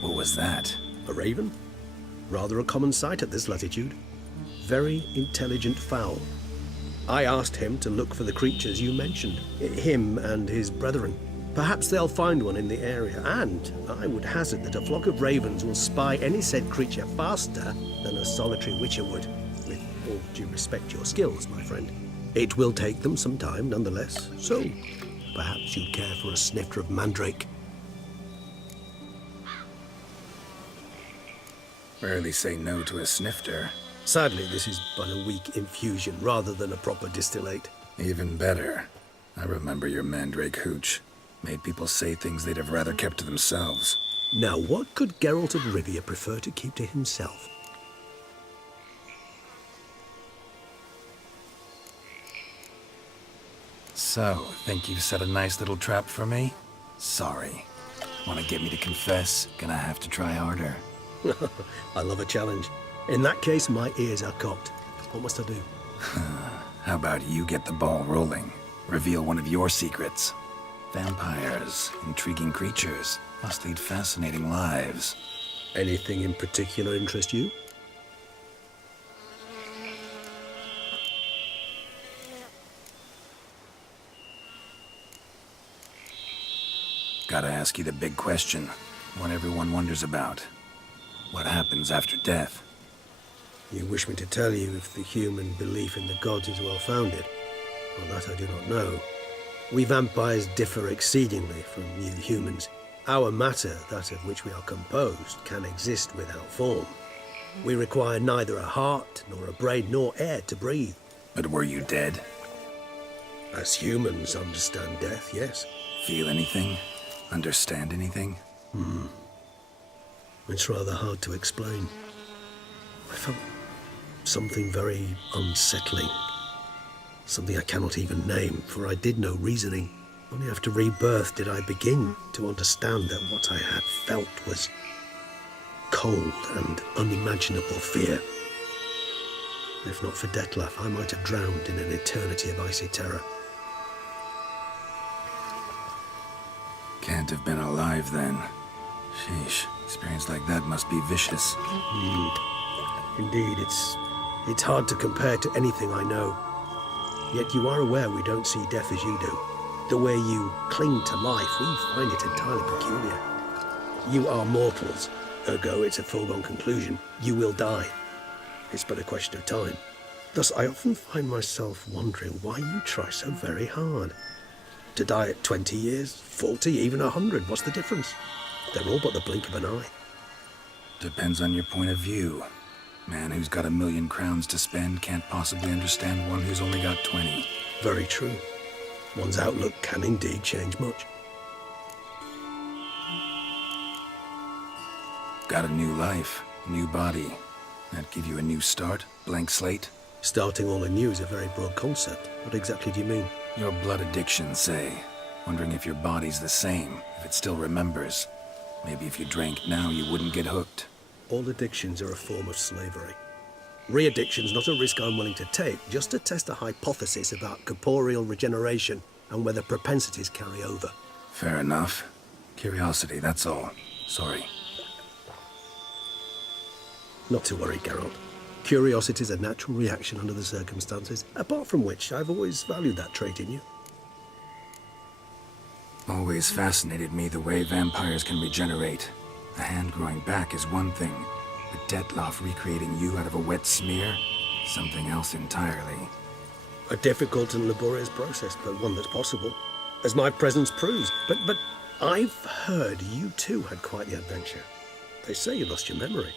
What was that? A raven? Rather a common sight at this latitude. Very intelligent fowl. I asked him to look for the creatures you mentioned. Him and his brethren. Perhaps they'll find one in the area, and I would hazard that a flock of ravens will spy any said creature faster than a solitary witcher would. With all due respect to your skills, my friend. It will take them some time, nonetheless. So, perhaps you'd care for a snifter of mandrake. Rarely say no to a snifter. Sadly, this is but a weak infusion rather than a proper distillate. Even better. I remember your mandrake hooch. Made people say things they'd have rather kept to themselves. Now, what could Geralt of Rivia prefer to keep to himself? So, think you've set a nice little trap for me? Sorry. Want to get me to confess? Gonna have to try harder. I love a challenge. In that case, my ears are cocked. What must I do? How about you get the ball rolling? Reveal one of your secrets. Vampires, intriguing creatures, must lead fascinating lives. Anything in particular interest you? Gotta ask you the big question, one everyone wonders about. What happens after death? You wish me to tell you if the human belief in the gods is well founded? Well, that I do not know. We vampires differ exceedingly from you humans. Our matter, that of which we are composed, can exist without form. We require neither a heart, nor a brain, nor air to breathe. But were you dead? As humans understand death, yes. Feel anything? Understand anything? It's rather hard to explain. I felt something very unsettling. Something I cannot even name, for I did no reasoning. Only after rebirth did I begin to understand that what I had felt was cold and unimaginable fear. If not for Dettlaff, I might have drowned in an eternity of icy terror. Can't have been alive then. Sheesh, experience like that must be vicious. Indeed, it's hard to compare to anything I know. Yet you are aware we don't see death as you do. The way you cling to life, we find it entirely peculiar. You are mortals, ergo it's a foregone conclusion. You will die. It's but a question of time. Thus, I often find myself wondering why you try so very hard. To die at 20 years, 40, even 100, what's the difference? They're all but the blink of an eye. Depends on your point of view. Man who's got 1,000,000 crowns to spend can't possibly understand one who's only got 20. Very true. One's outlook can indeed change much. Got a new life, new body. That give you a new start? Blank slate? Starting all anew is a very broad concept. What exactly do you mean? Your blood addiction, say. Wondering if your body's the same, if it still remembers. Maybe if you drank now, you wouldn't get hooked. All addictions are a form of slavery. Re-addiction's not a risk I'm willing to take, just to test a hypothesis about corporeal regeneration and whether propensities carry over. Fair enough. Curiosity, that's all. Sorry. Not to worry, Geralt. Curiosity is a natural reaction under the circumstances, apart from which I've always valued that trait in you. Always fascinated me the way vampires can regenerate. A hand growing back is one thing, but Dettlaff recreating you out of a wet smear? Something else entirely. A difficult and laborious process, but one that's possible, as my presence proves. But I've heard you too had quite the adventure. They say you lost your memory.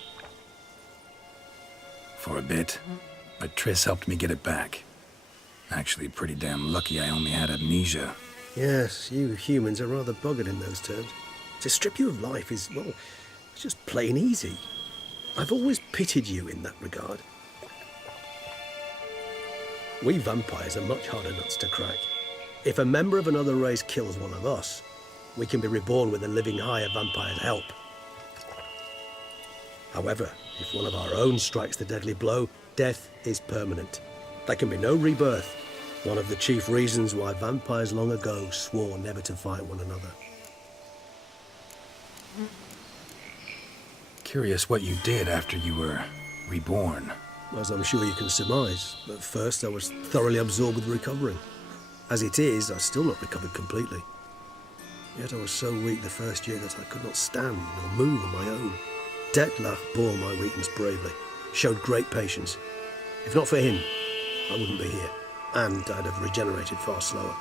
For a bit, but Triss helped me get it back. Actually, pretty damn lucky I only had amnesia. Yes, you humans are rather buggered in those terms. To strip you of life is, well, it's just plain easy. I've always pitied you in that regard. We vampires are much harder nuts to crack. If a member of another race kills one of us, we can be reborn with a living higher vampire's help. However, if one of our own strikes the deadly blow, death is permanent. There can be no rebirth. One of the chief reasons why vampires long ago swore never to fight one another. Curious what you did after you were reborn. As I'm sure you can surmise, at first I was thoroughly absorbed with recovering. As it is, I've still not recovered completely. Yet I was so weak the first year that I could not stand or move on my own. Dettlaff bore my weakness bravely, showed great patience. If not for him, I wouldn't be here, and I'd have regenerated far slower.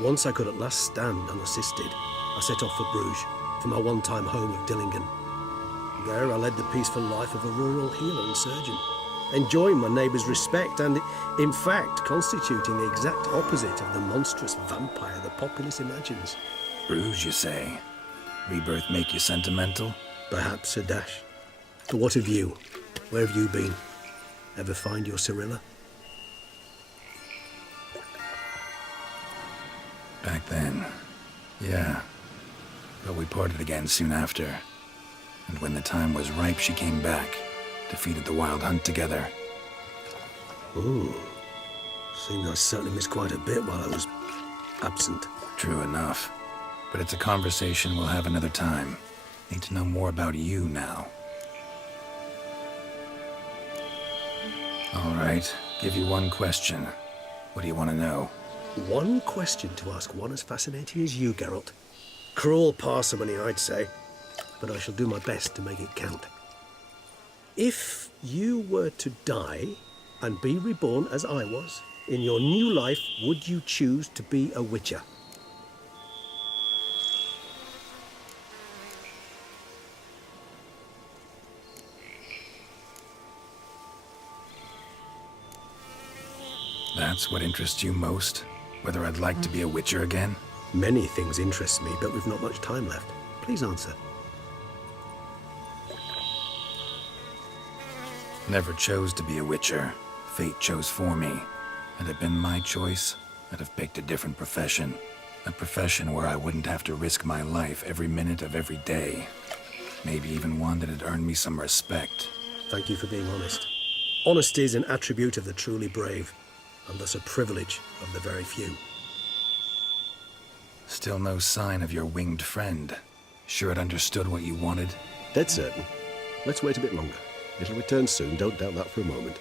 Once I could at last stand unassisted, I set off for Bruges, for my one-time home of Dillingen. There I led the peaceful life of a rural healer and surgeon, enjoying my neighbours' respect and, in fact, constituting the exact opposite of the monstrous vampire the populace imagines. Bruise, you say? Rebirth make you sentimental? Perhaps a dash. But what of you? Where have you been? Ever find your Cyrilla? Back then, yeah. But we parted again soon after. And when the time was ripe, she came back. Defeated the Wild Hunt together. Ooh. Seems I certainly missed quite a bit while I was absent. True enough. But it's a conversation we'll have another time. Need to know more about you now. All right, give you one question. What do you want to know? One question to ask one as fascinating as you, Geralt. Cruel parsimony, I'd say. But I shall do my best to make it count. If you were to die and be reborn as I was, in your new life, would you choose to be a Witcher? That's what interests you most? Whether I'd like to be a Witcher again? Many things interest me, but we've not much time left. Please answer. Never chose to be a Witcher. Fate chose for me. Had it been my choice, I'd have picked a different profession. A profession where I wouldn't have to risk my life every minute of every day. Maybe even one that'd earn me some respect. Thank you for being honest. Honesty is an attribute of the truly brave, and thus a privilege of the very few. Still no sign of your winged friend. Sure it understood what you wanted? Dead certain. Let's wait a bit longer. It'll return soon, don't doubt that for a moment.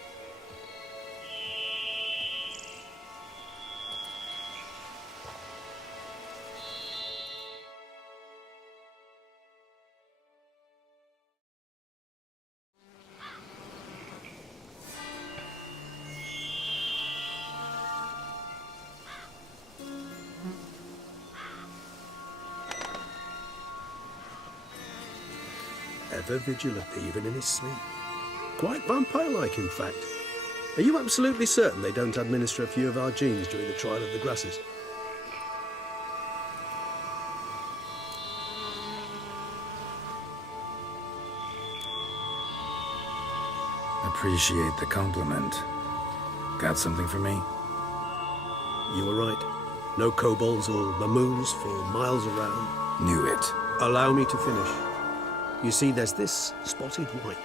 Ever vigilant, even in his sleep. Quite vampire-like, in fact. Are you absolutely certain they don't administer a few of our genes during the trial of the grasses? Appreciate the compliment. Got something for me? You were right. No kobolds or mamoons for miles around. Knew it. Allow me to finish. You see, there's this spotted white.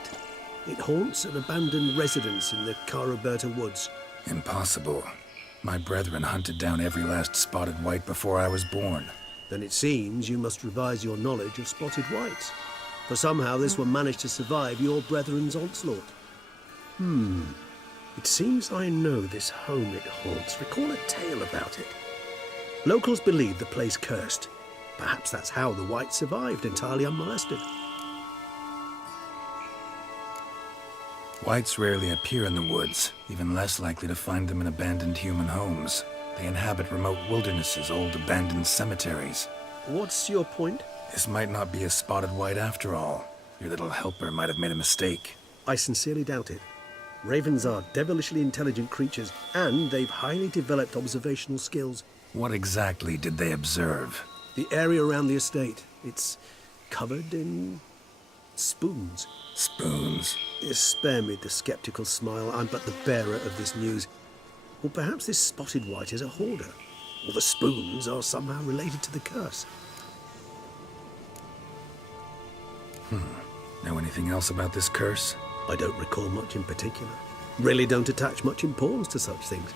It haunts an abandoned residence in the Caraberta woods. Impossible. My brethren hunted down every last spotted white before I was born. Then it seems you must revise your knowledge of spotted whites. For somehow this one managed to survive your brethren's onslaught. It seems I know this home it haunts. Recall a tale about it. Locals believe the place cursed. Perhaps that's how the whites survived entirely unmolested. Whites rarely appear in the woods, even less likely to find them in abandoned human homes. They inhabit remote wildernesses, old abandoned cemeteries. What's your point? This might not be a spotted white after all. Your little helper might have made a mistake. I sincerely doubt it. Ravens are devilishly intelligent creatures, and they've highly developed observational skills. What exactly did they observe? The area around the estate. It's covered in spoons. Spoons? Spare me the skeptical smile. I'm but the bearer of this news. Or perhaps this spotted white is a hoarder. Or the spoons are somehow related to the curse. Know anything else about this curse? I don't recall much in particular. Really don't attach much importance to such things.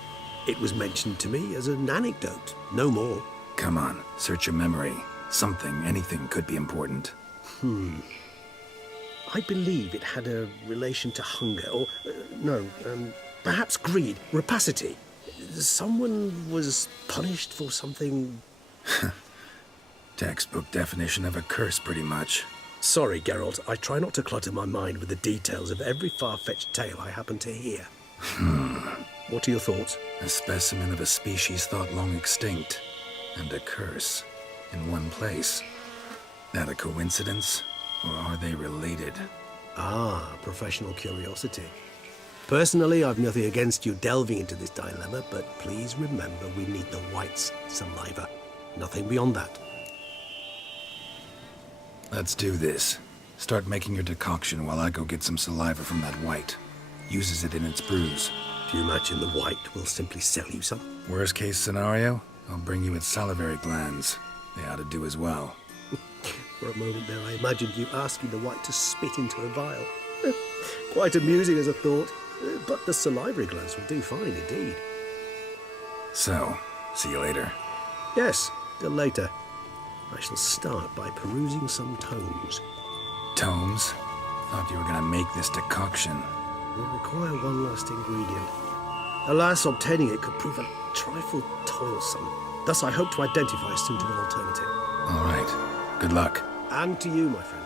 It was mentioned to me as an anecdote, no more. Come on, search your memory. Something, anything could be important. I believe it had a relation to hunger, or, perhaps greed, rapacity. Someone was punished for something... Textbook definition of a curse, pretty much. Sorry, Geralt, I try not to clutter my mind with the details of every far-fetched tale I happen to hear. What are your thoughts? A specimen of a species thought long extinct, and a curse, in one place. That a coincidence, or are they related? Ah, professional curiosity. Personally, I've nothing against you delving into this dilemma, but please remember we need the white's saliva. Nothing beyond that. Let's do this. Start making your decoction while I go get some saliva from that white. Uses it in its brews. Do you imagine the white will simply sell you some? Worst case scenario, I'll bring you its salivary glands. They ought to do as well. For a moment there, I imagined you asking the white to spit into a vial. Quite amusing as a thought, but the salivary glands will do fine indeed. So, see you later. Yes, till later. I shall start by perusing some tomes. Tomes? Thought you were gonna make this decoction. They require one last ingredient. Alas, obtaining it could prove a trifle toilsome. Thus, I hope to identify a suitable alternative. All right. Good luck. And to you, my friend.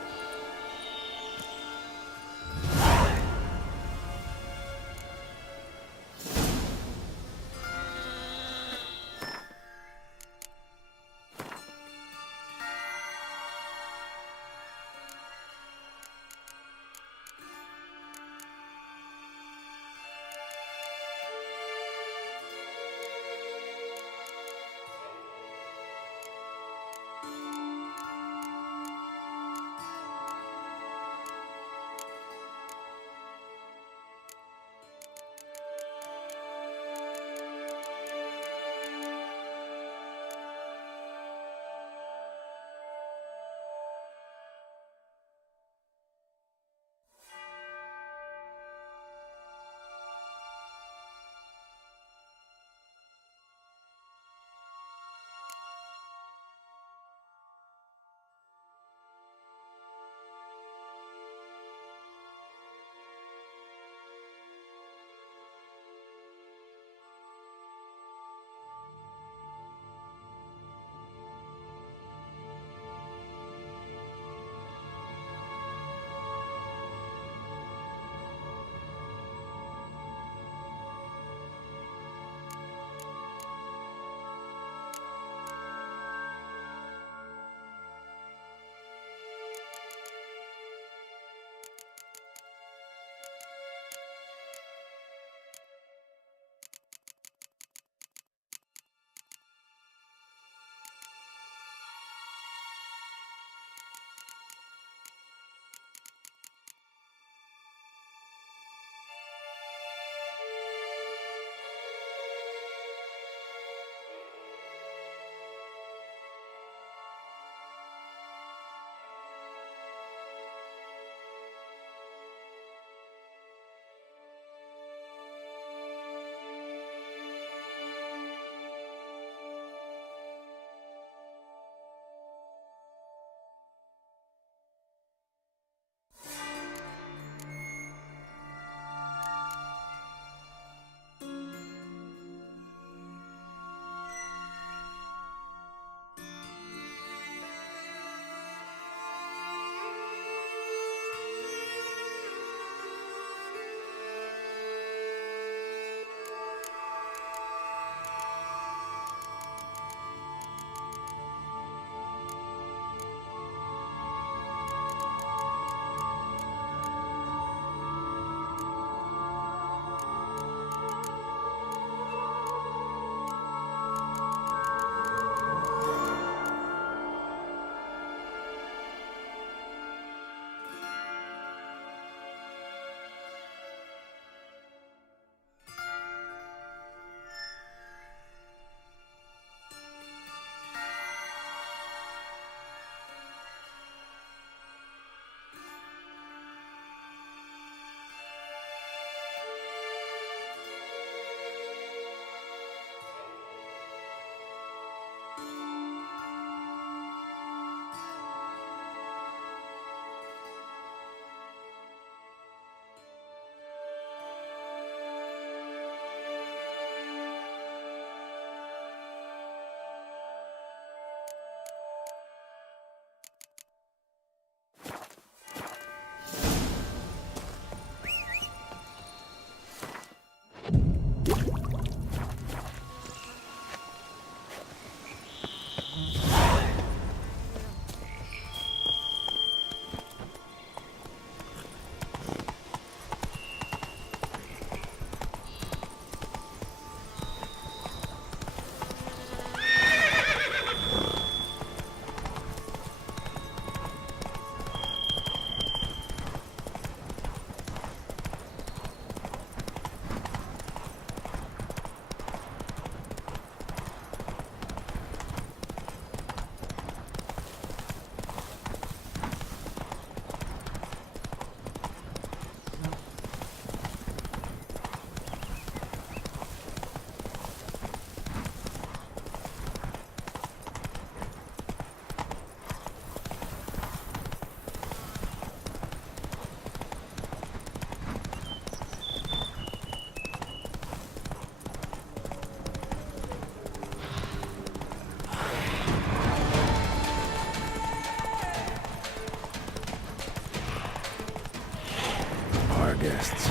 guests.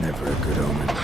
Never a good omen.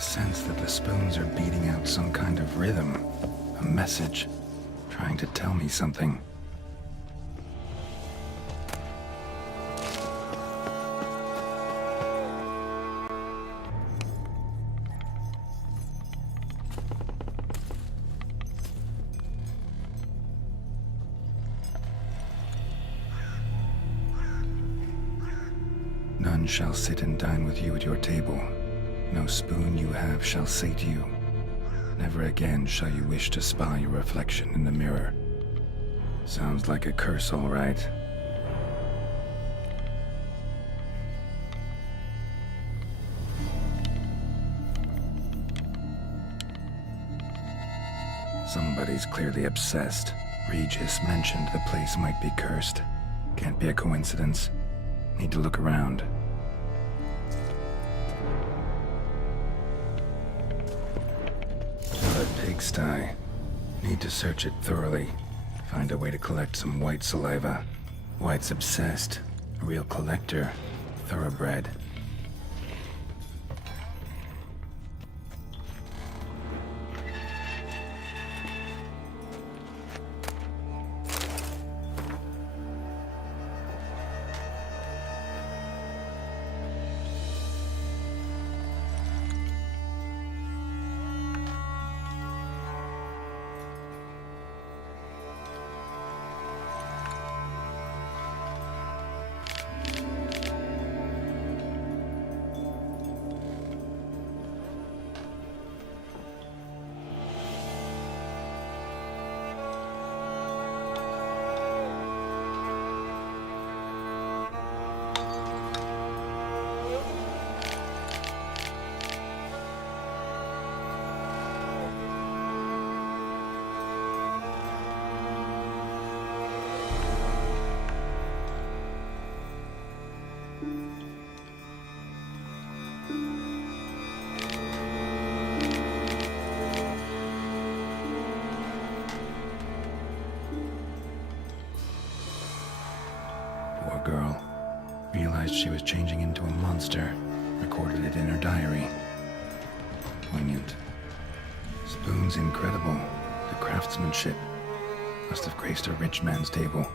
Sense that the spoons are beating out some kind of rhythm, a message, trying to tell me something. None shall sit and dine with you at your table. No spoon you have shall say to you, never again shall you wish to spy your reflection in the mirror. Sounds like a curse, all right. Somebody's clearly obsessed. Regis mentioned the place might be cursed. Can't be a coincidence. Need to look around. Pigsty. Need to search it thoroughly. Find a way to collect some White saliva. White's obsessed. A real collector. Thoroughbred. Girl. Realized she was changing into a monster. Recorded it in her diary. Poignant. Spoon's incredible. The craftsmanship. Must have graced a rich man's table.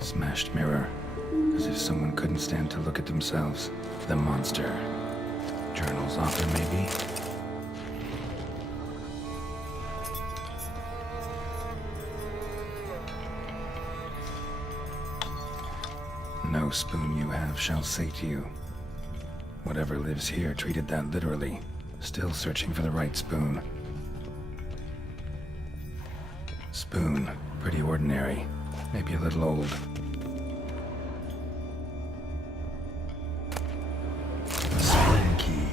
Smashed mirror. As if someone couldn't stand to look at themselves. The monster. Journal's author, maybe? No spoon you have shall say to you. Whatever lives here treated that literally. Still searching for the right spoon. Spoon, pretty ordinary. Maybe a little old. Spoon key.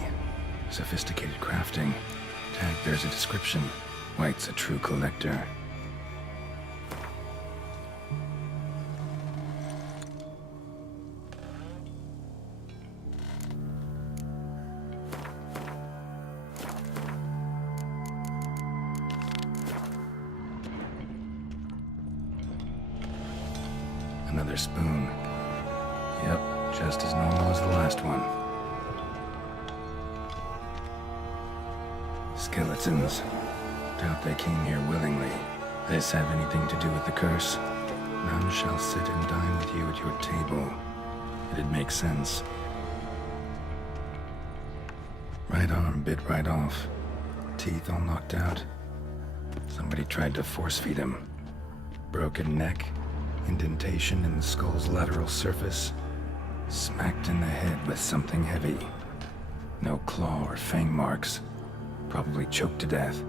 Sophisticated crafting. Tag bears a description. White's a true collector. Another spoon. Yep, just as normal as the last one. Skeletons. Doubt they came here willingly. This have anything to do with the curse? None shall sit and dine with you at your table. It'd make sense. Right arm bit right off. Teeth all knocked out. Somebody tried to force feed him. Broken neck, indentation in the skull's lateral surface, smacked in the head with something heavy. No claw or fang marks. Probably choked to death.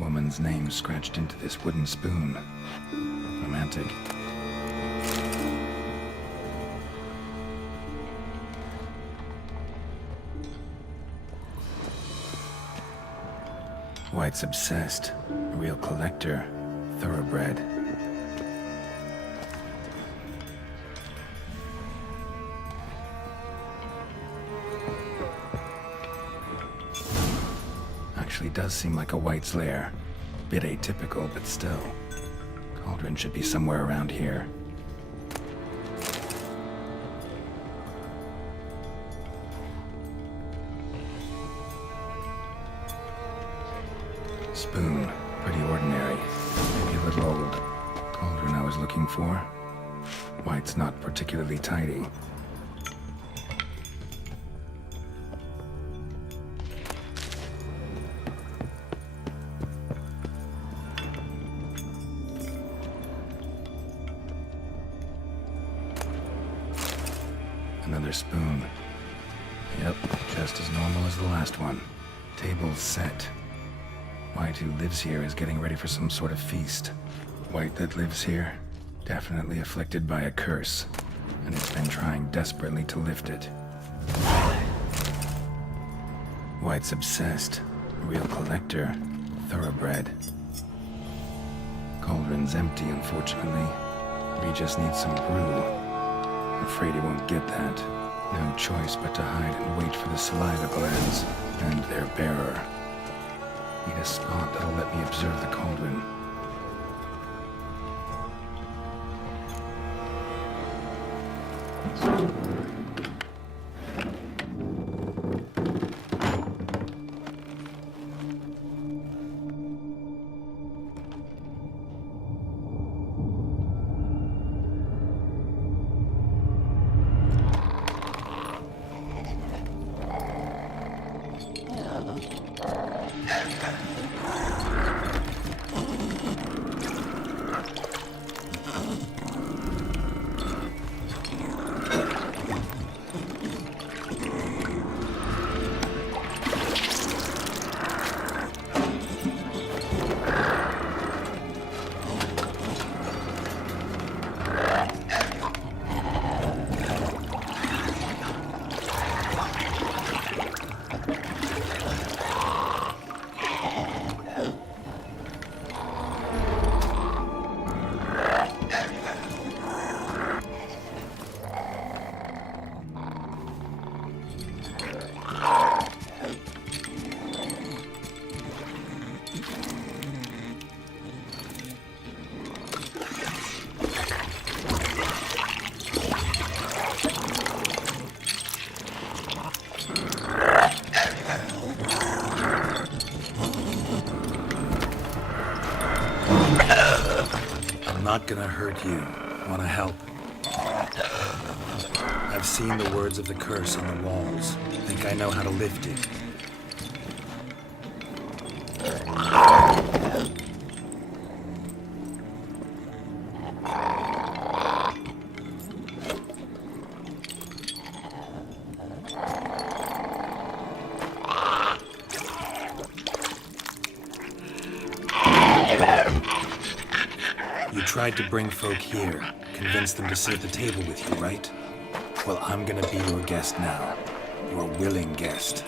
Woman's name scratched into this wooden spoon. Romantic. White's obsessed. A real collector. Thoroughbred. Actually does seem like a White's lair. Bit atypical, but still. Cauldron should be somewhere around here. Spoon. Pretty ordinary. Maybe a little old. Cauldron I was looking for. White's not particularly tidy. Another spoon. Yep, just as normal as the last one. Table's set. White, who lives here, is getting ready for some sort of feast. White that lives here, definitely afflicted by a curse, and it's been trying desperately to lift it. White's obsessed. A real collector. Thoroughbred. Cauldron's empty, unfortunately. We just need some brew. Afraid he won't get that. No choice but to hide and wait for the saliva glands and their bearer. Need a spot that'll let me observe the cauldron. Not gonna hurt you. Wanna help? I've seen the words of the curse on the walls. Think I know how to lift it. tried to bring folk here, convince them to sit at the table with you, right? Well, I'm gonna be your guest now. Your willing guest.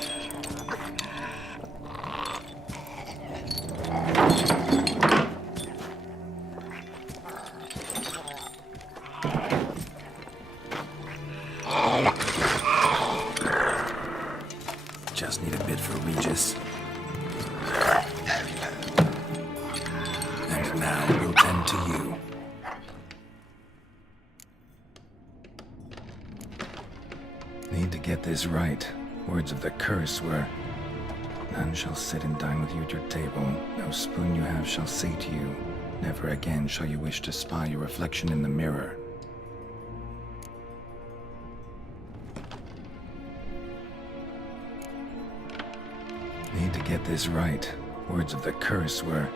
Just need a bit for Regis. And now we'll tend to you. Need to get this right. Words of the curse were, none shall sit and dine with you at your table. No spoon you have shall say to you, never again shall you wish to spy your reflection in the mirror. Need to get this right. Words of the curse were,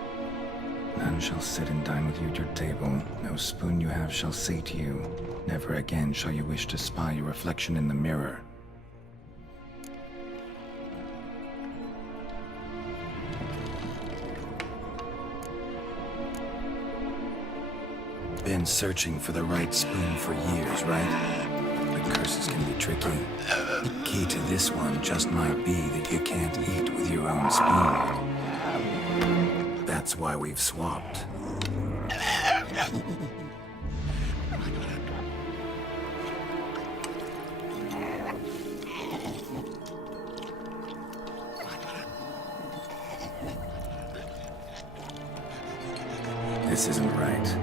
none shall sit and dine with you at your table. No spoon you have shall say to you, never again shall you wish to spy your reflection in the mirror. Been searching for the right spoon for years, right? The curses can be tricky. The key to this one just might be that you can't eat with your own spoon. That's why we've swapped. This isn't right.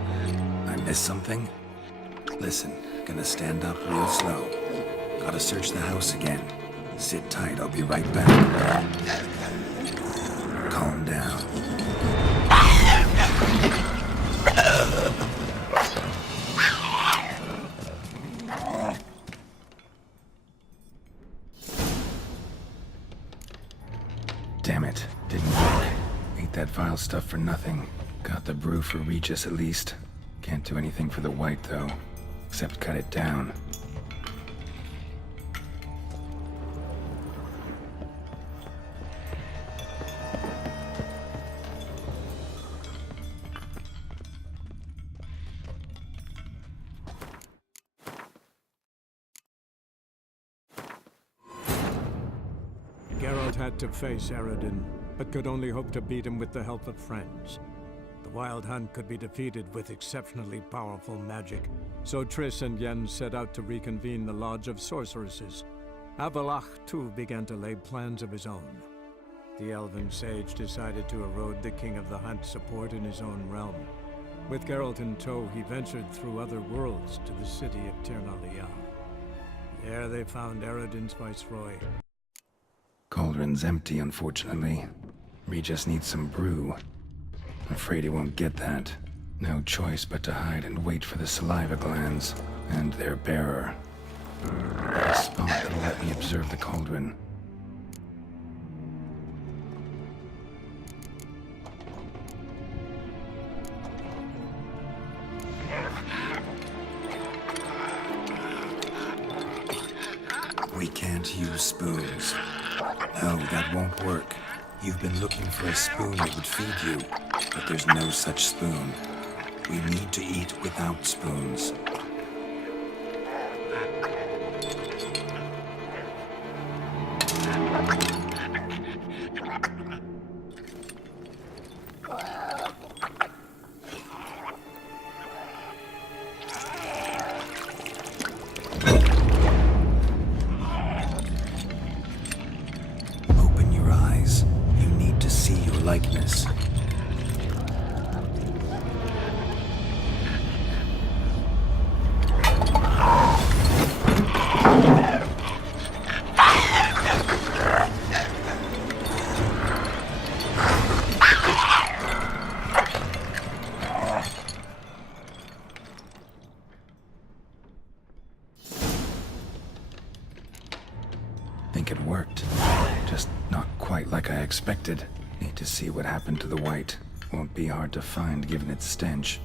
I missed something? Listen, gonna stand up real slow. Gotta search the house again. Sit tight, I'll be right back. Calm down. Damn it, didn't work. Ate that vile stuff for nothing. Got the brew for Regis at least. Can't do anything for the white though, except cut it down. Geralt had to face Eredin, but could only hope to beat him with the help of friends. The Wild Hunt could be defeated with exceptionally powerful magic, so Triss and Yen set out to reconvene the Lodge of Sorceresses. Avallac'h, too, began to lay plans of his own. The elven sage decided to erode the King of the Hunt's support in his own realm. With Geralt in tow, he ventured through other worlds to the city of Tir na Lial. There they found Eredin's viceroy. Cauldron's empty, unfortunately. Regis needs some brew. Afraid he won't get that. No choice but to hide and wait for the saliva glands and their bearer. A spot that'll let me observe the cauldron. We can't use spoons. No, that won't work. You've been looking for a spoon that would feed you, but there's no such spoon. We need to eat without spoons. Open your eyes. You need to see your likeness. Think it worked. Just not quite like I expected. Need to see what happened to the white. Won't be hard to find given its stench.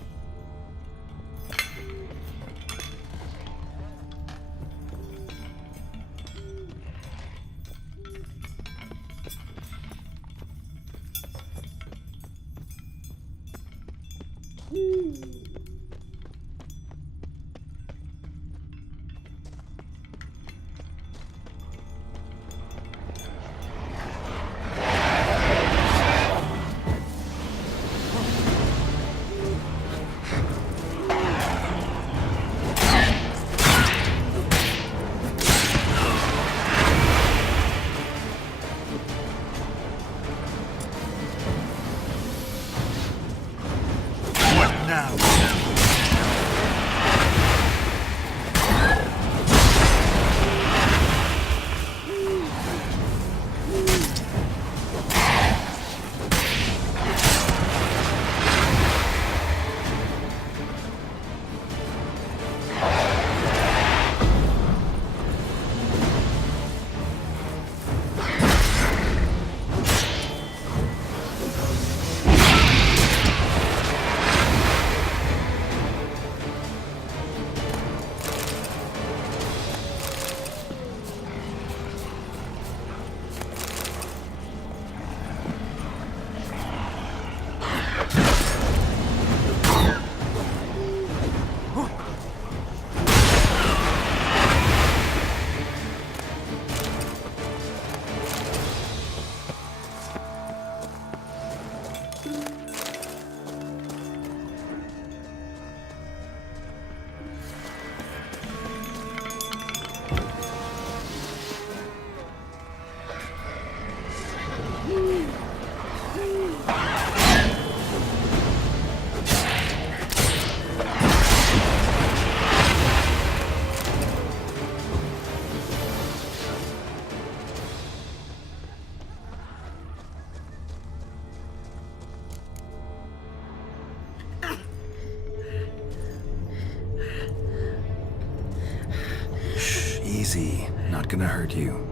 Easy. Not gonna hurt you.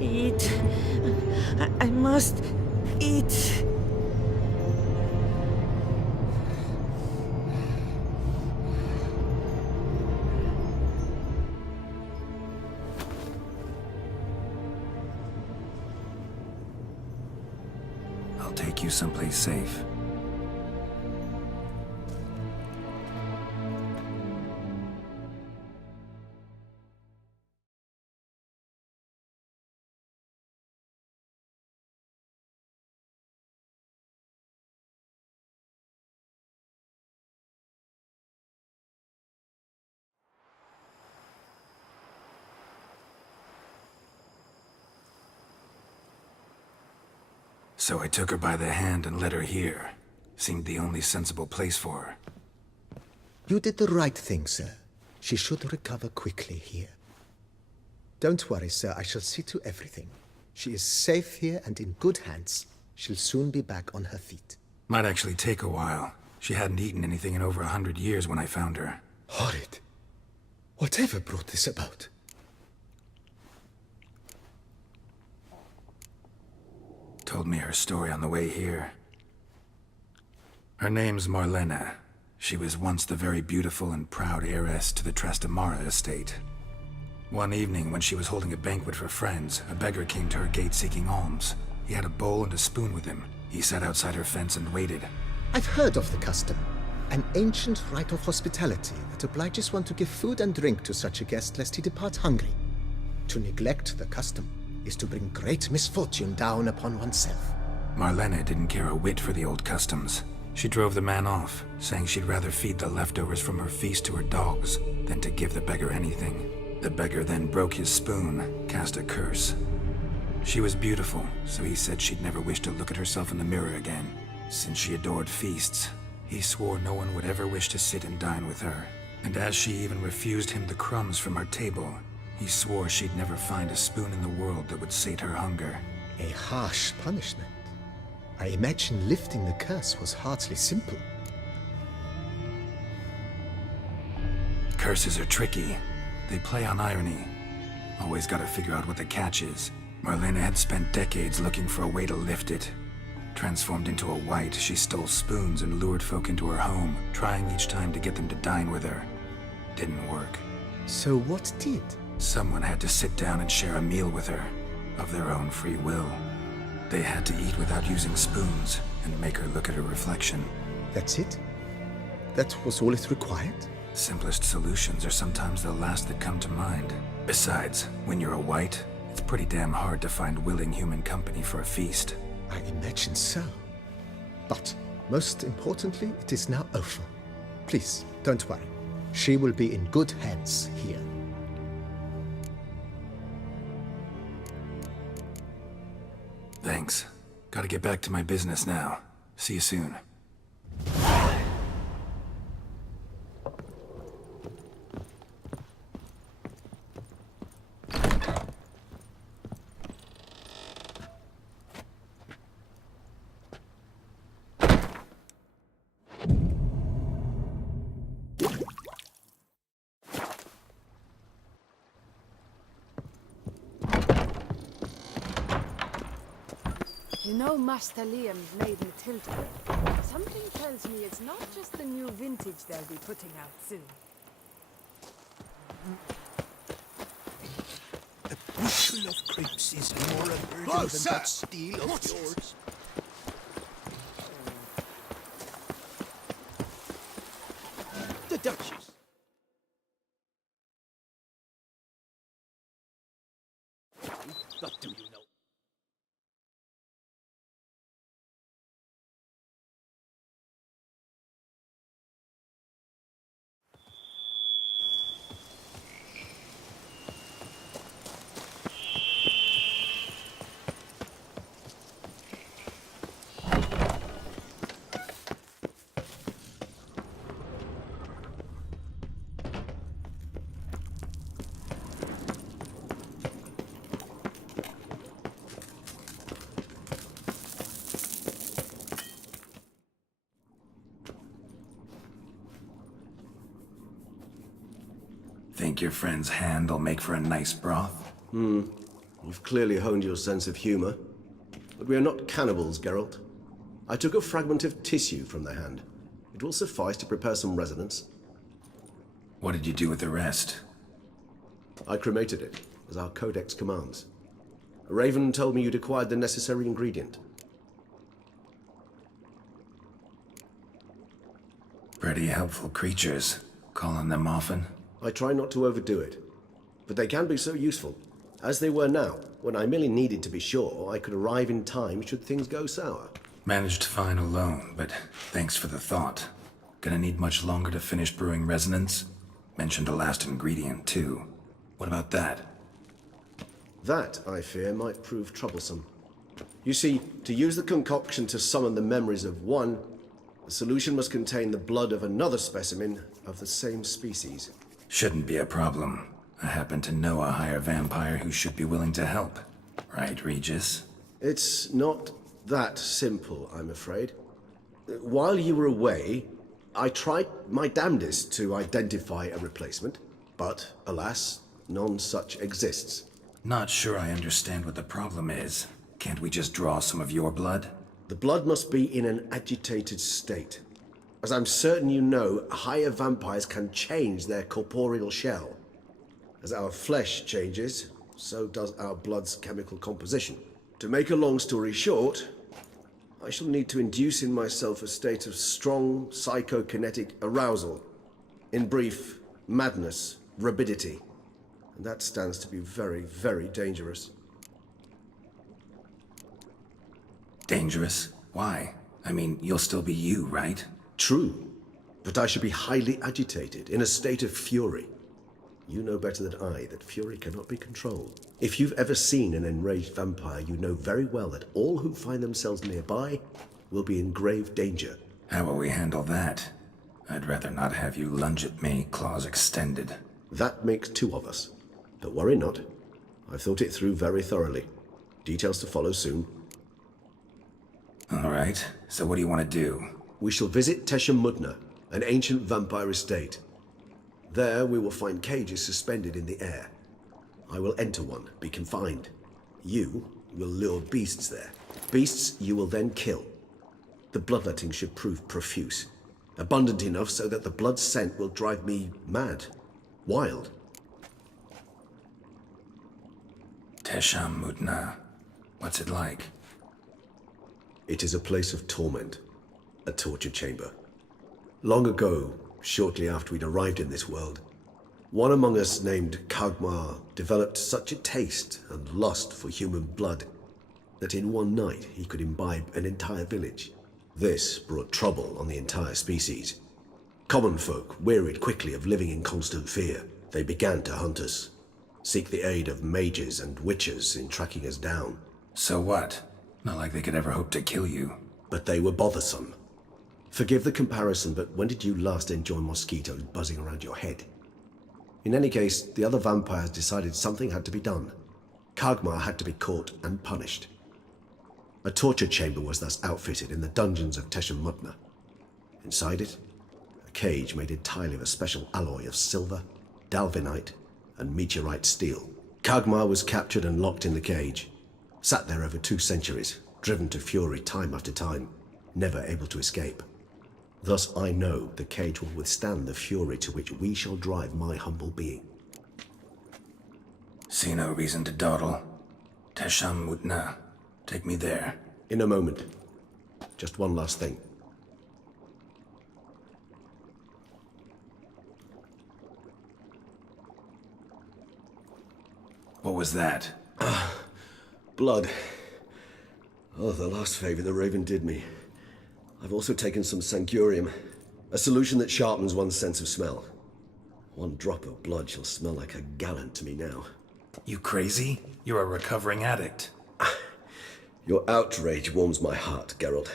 Eat. I must eat. I'll take you someplace safe. So I took her by the hand and led her here. Seemed the only sensible place for her. You did the right thing, sir. She should recover quickly here. Don't worry, sir. I shall see to everything. She is safe here and in good hands. She'll soon be back on her feet. Might actually take a while. She hadn't eaten anything in over 100 years when I found her. Horrid. Whatever brought this about? Told me her story on the way here. Her name's Marlena. She was once the very beautiful and proud heiress to the Trastamara estate. One evening, when she was holding a banquet for friends, a beggar came to her gate seeking alms. He had a bowl and a spoon with him. He sat outside her fence and waited. I've heard of the custom. An ancient rite of hospitality that obliges one to give food and drink to such a guest lest he depart hungry. To neglect the custom is to bring great misfortune down upon oneself. Marlena didn't care a whit for the old customs. She drove the man off, saying she'd rather feed the leftovers from her feast to her dogs than to give the beggar anything. The beggar then broke his spoon, cast a curse. She was beautiful, so he said she'd never wish to look at herself in the mirror again. Since she adored feasts, he swore no one would ever wish to sit and dine with her. And as she even refused him the crumbs from her table, he swore she'd never find a spoon in the world that would sate her hunger. A harsh punishment. I imagine lifting the curse was hardly simple. Curses are tricky. They play on irony. Always gotta figure out what the catch is. Marlena had spent decades looking for a way to lift it. Transformed into a wight, she stole spoons and lured folk into her home, trying each time to get them to dine with her. Didn't work. So what did? Someone had to sit down and share a meal with her, of their own free will. They had to eat without using spoons, and make her look at her reflection. That's it? That was all it required? Simplest solutions are sometimes the last that come to mind. Besides, when you're a wight, it's pretty damn hard to find willing human company for a feast. I imagine so. But, most importantly, it is now over. Please, don't worry. She will be in good hands here. Thanks. Gotta get back to my business now. See you soon. You know Master Liam made Matilda. Something tells me it's not just the new vintage they'll be putting out soon. A bushel of grapes is more a burden than that steel of yours. The Duchess. What do you know? Think your friend's hand will make for a nice broth? You've clearly honed your sense of humor. But we are not cannibals, Geralt. I took a fragment of tissue from the hand. It will suffice to prepare some resonance. What did you do with the rest? I cremated it, as our codex commands. Raven told me you'd acquired the necessary ingredient. Pretty helpful creatures. Calling them often? I try not to overdo it, but they can be so useful, as they were now, when I merely needed to be sure I could arrive in time should things go sour. Managed fine alone, but thanks for the thought. Gonna need much longer to finish brewing resonance? Mentioned a last ingredient, too. What about that? That, I fear, might prove troublesome. You see, to use the concoction to summon the memories of one, the solution must contain the blood of another specimen of the same species. Shouldn't be a problem. I happen to know a higher vampire who should be willing to help. Right, Regis? It's not that simple, I'm afraid. While you were away, I tried my damnedest to identify a replacement, but alas, none such exists. Not sure I understand what the problem is. Can't we just draw some of your blood? The blood must be in an agitated state. As I'm certain you know, higher vampires can change their corporeal shell. As our flesh changes, so does our blood's chemical composition. To make a long story short, I shall need to induce in myself a state of strong psychokinetic arousal. In brief, madness, rabidity. And that stands to be very, very dangerous. Dangerous? Why? I mean, you'll still be you, right? True, but I should be highly agitated, in a state of fury. You know better than I that fury cannot be controlled. If you've ever seen an enraged vampire, you know very well that all who find themselves nearby will be in grave danger. How will we handle that? I'd rather not have you lunge at me, claws extended. That makes two of us. But worry not. I've thought it through very thoroughly. Details to follow soon. All right, so what do you want to do? We shall visit Tesha Mudna, an ancient vampire estate. There we will find cages suspended in the air. I will enter one, be confined. You will lure beasts there. Beasts you will then kill. The bloodletting should prove profuse. Abundant enough so that the blood scent will drive me mad. Wild. Tesha Mudna. What's it like? It is a place of torment. A torture chamber. Long ago, shortly after we'd arrived in this world, one among us named Kagmar developed such a taste and lust for human blood that in one night he could imbibe an entire village. This brought trouble on the entire species. Common folk wearied quickly of living in constant fear. They began to hunt us, seek the aid of mages and witches in tracking us down. So what? Not like they could ever hope to kill you. But they were bothersome. Forgive the comparison, but when did you last enjoy mosquitoes buzzing around your head? In any case, the other vampires decided something had to be done. Kagmar had to be caught and punished. A torture chamber was thus outfitted in the dungeons of Tesha Mudna. Inside it, a cage made entirely of a special alloy of silver, dalvinite, and meteorite steel. Kagmar was captured and locked in the cage. Sat there over 2 centuries, driven to fury time after time, never able to escape. Thus I know the cage will withstand the fury to which we shall drive my humble being. See no reason to dawdle. Tesham Mutna. Take me there. In a moment. Just one last thing. What was that? Blood. Oh, the last favor the Raven did me. I've also taken some Sancurium, a solution that sharpens one's sense of smell. One drop of blood shall smell like a gallon to me now. You crazy? You're a recovering addict. Your outrage warms my heart, Geralt.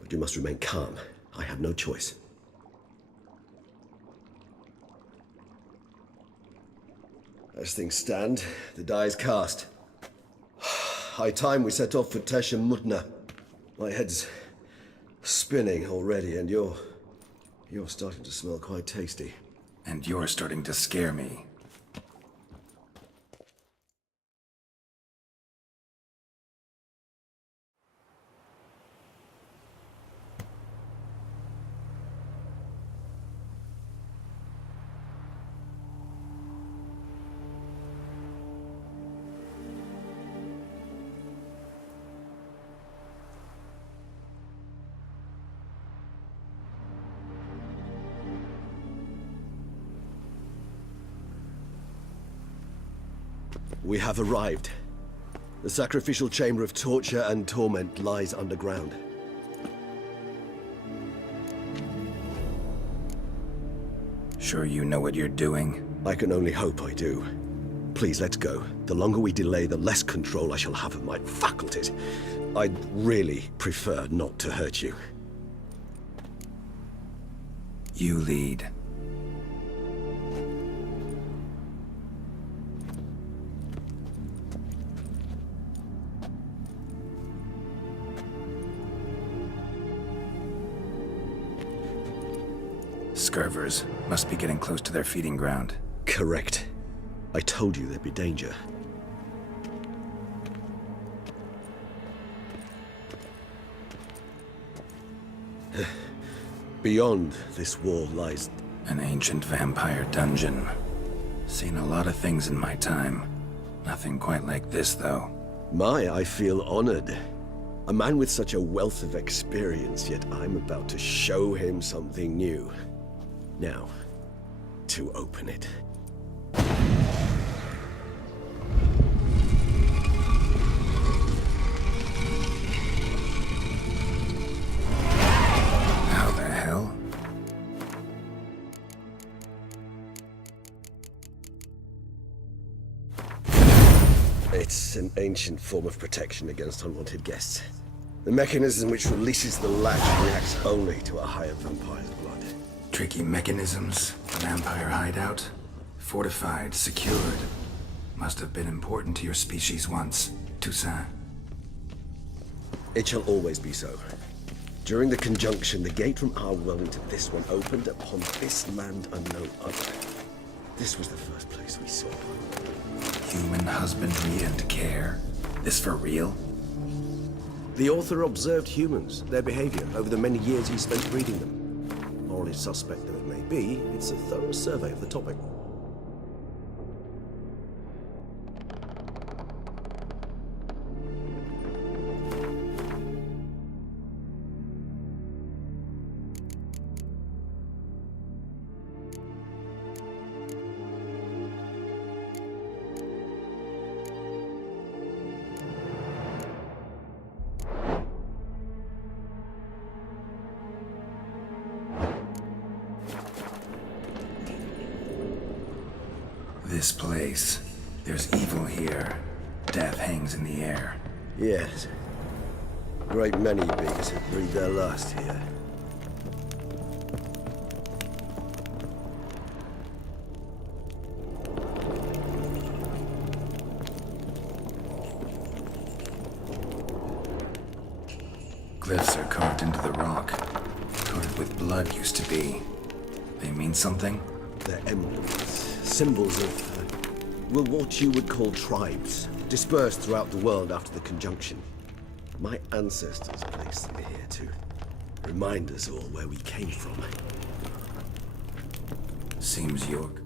But you must remain calm. I have no choice. As things stand, the die is cast. High time we set off for Tesham Mutna. My head's spinning already, and you're starting to smell quite tasty. And you're starting to scare me. We have arrived. The sacrificial chamber of torture and torment lies underground. Sure you know what you're doing? I can only hope I do. Please, let's go. The longer we delay, the less control I shall have of my faculties. I'd really prefer not to hurt you. You lead. Scurvers must be getting close to their feeding ground. Correct. I told you there'd be danger. Beyond this wall lies an ancient vampire dungeon. Seen a lot of things in my time. Nothing quite like this, though. I feel honored. A man with such a wealth of experience, yet I'm about to show him something new. Now, to open it. How the hell? It's an ancient form of protection against unwanted guests. The mechanism which releases the latch reacts only to a higher vampire's blood. Tricky mechanisms, vampire hideout, fortified, secured. Must have been important to your species once, Toussaint. It shall always be so. During the conjunction, the gate from our world into this one opened upon this land and no other. This was the first place we saw. Human husbandry and care? This for real? The author observed humans, their behavior, over the many years he spent breeding them. Morally suspect though it may be, it's a thorough survey of the topic. This place. There's evil here. Death hangs in the air. Yes. Great many beings have breathed their last here. Glyphs are carved into the rock. Coated with blood used to be. They mean something? They're emblems. Symbols of, well, what you would call tribes, dispersed throughout the world after the conjunction. My ancestors placed them here to remind us all where we came from. Seems York.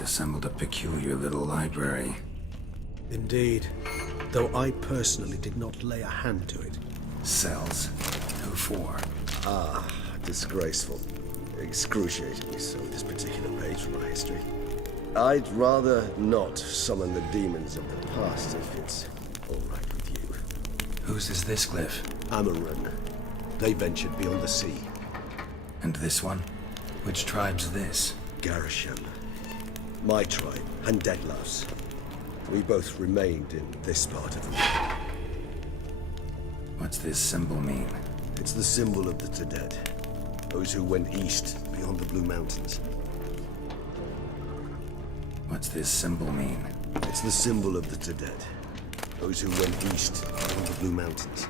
Assembled a peculiar little library. Indeed, though I personally did not lay a hand to it. Cells? Who for? Ah, disgraceful. Excruciatingly so, this particular page from my history. I'd rather not summon the demons of the past if it's all right with you. Whose is this glyph? Amarun. They ventured beyond the sea. And this one? Which tribe's this? Garisham. My tribe, and Dettlaff's. We both remained in this part of the world. What's this symbol mean? It's the symbol of the Tedet. Those who went east, beyond the Blue Mountains. What's this symbol mean? It's the symbol of the Tedet. Those who went east, beyond the Blue Mountains.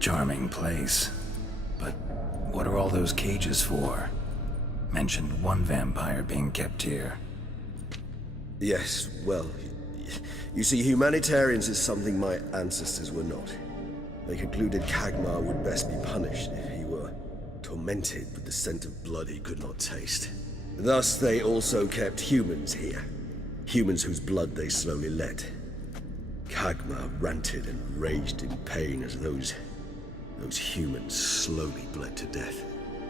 Charming place. But what are all those cages for? Mentioned one vampire being kept here. Yes, well, you see, humanitarians is something my ancestors were not. They concluded Kagmar would best be punished if he were tormented with the scent of blood he could not taste. Thus, they also kept humans here. Humans whose blood they slowly let. Kagmar ranted and raged in pain as those humans slowly bled to death.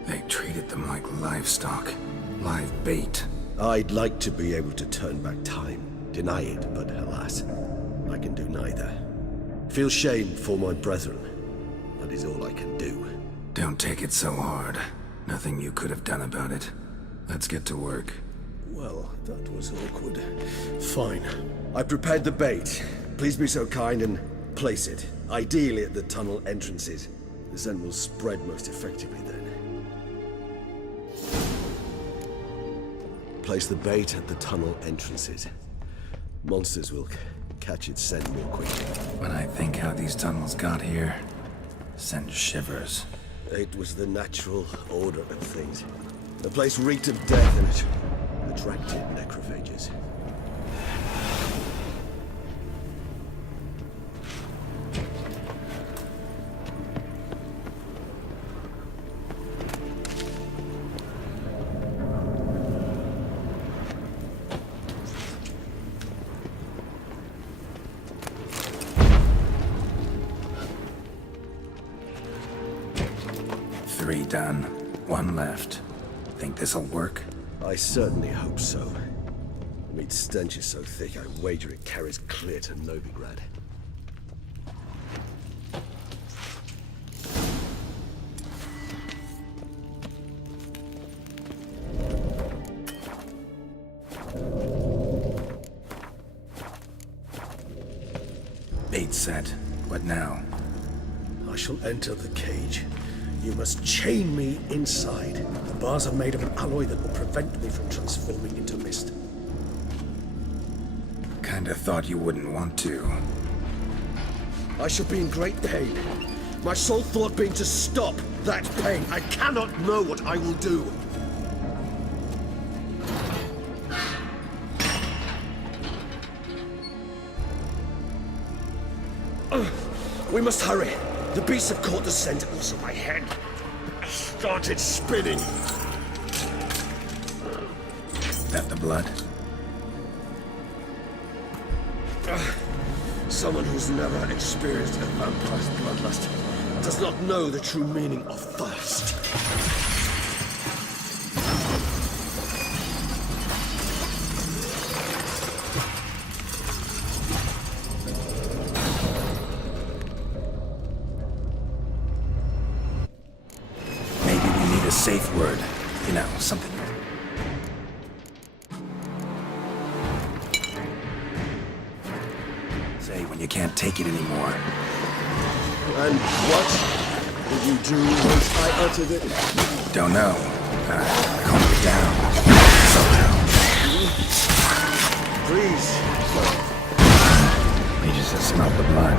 They treated them like livestock, live bait. I'd like to be able to turn back time, deny it, but alas, I can do neither. Feel shame for my brethren. That is all I can do. Don't take it so hard. Nothing you could have done about it. Let's get to work. Well, that was awkward. Fine. I prepared the bait. Please be so kind and place it, ideally at the tunnel entrances. The scent will spread most effectively then. Place the bait at the tunnel entrances. Monsters will catch its scent more quickly. When I think how these tunnels got here, send shivers. It was the natural order of things. The place reeked of death and it attracted necrophages. Three done. One left. Think this'll work? I certainly hope so. The meat stench is so thick, I wager it carries clear to Novigrad. Bait set. What now? I shall enter the cage. You must chain me inside. The bars are made of an alloy that will prevent me from transforming into mist. Kinda thought you wouldn't want to. I shall be in great pain. My sole thought being to stop that pain. I cannot know what I will do. We must hurry. The beasts have caught the scent, also my head started spinning. That the blood? Someone who's never experienced a vampire's bloodlust does not know the true meaning of thirst. Safe word. You know, something. Say when you can't take it anymore. And what did you do once I uttered it? Don't know. Calm it down. Somehow. Please. He just has smelled the blood.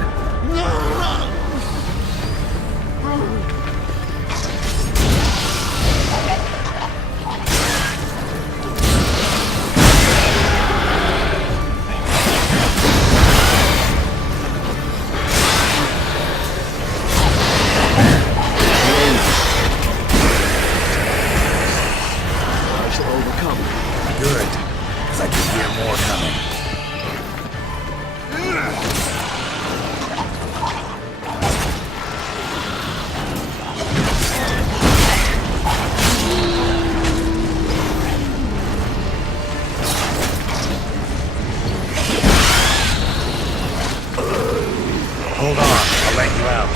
Hold on, I'll let you out.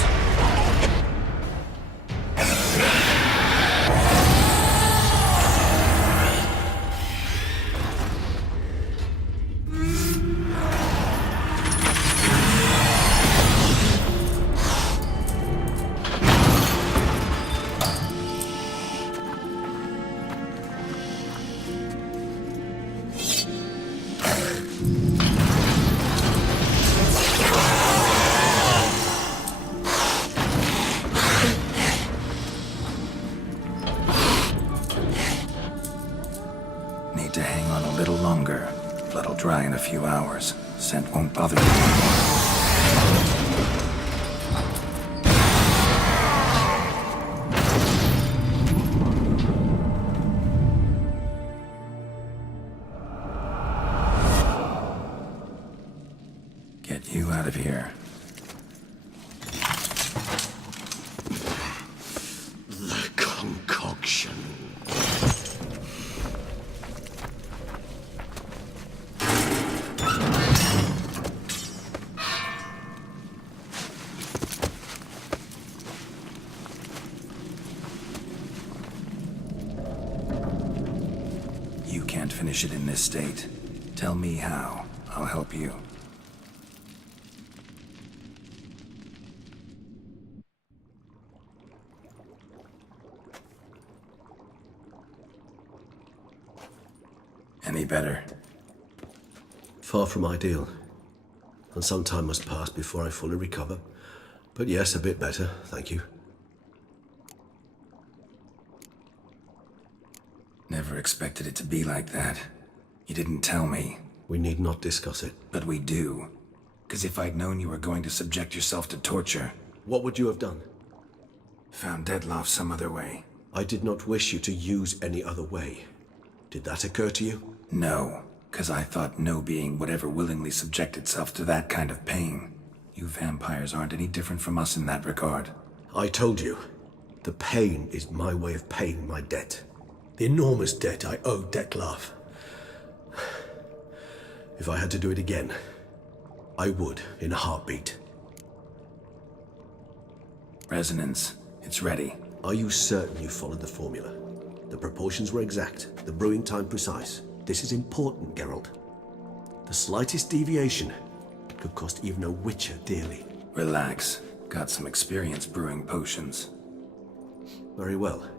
Need to hang on a little longer. Blood'll dry in a few hours. Scent won't bother you anymore. Get you out of here. The concoction. You can't finish it in this state. Tell me how. I'll help you. Any better? Far from ideal. And some time must pass before I fully recover. But yes, a bit better, thank you. never expected it to be like that. You didn't tell me. We need not discuss it. But we do. Because if I'd known you were going to subject yourself to torture... What would you have done? Found Dettlaff some other way. I did not wish you to use any other way. Did that occur to you? No, because I thought no being would ever willingly subject itself to that kind of pain. You vampires aren't any different from us in that regard. I told you, the pain is my way of paying my debt. The enormous debt I owe Dettlaff. If I had to do it again, I would in a heartbeat. Resonance. It's ready. Are you certain you followed the formula? The proportions were exact, the brewing time precise. This is important, Geralt. The slightest deviation could cost even a witcher dearly. Relax. Got some experience brewing potions. Very well.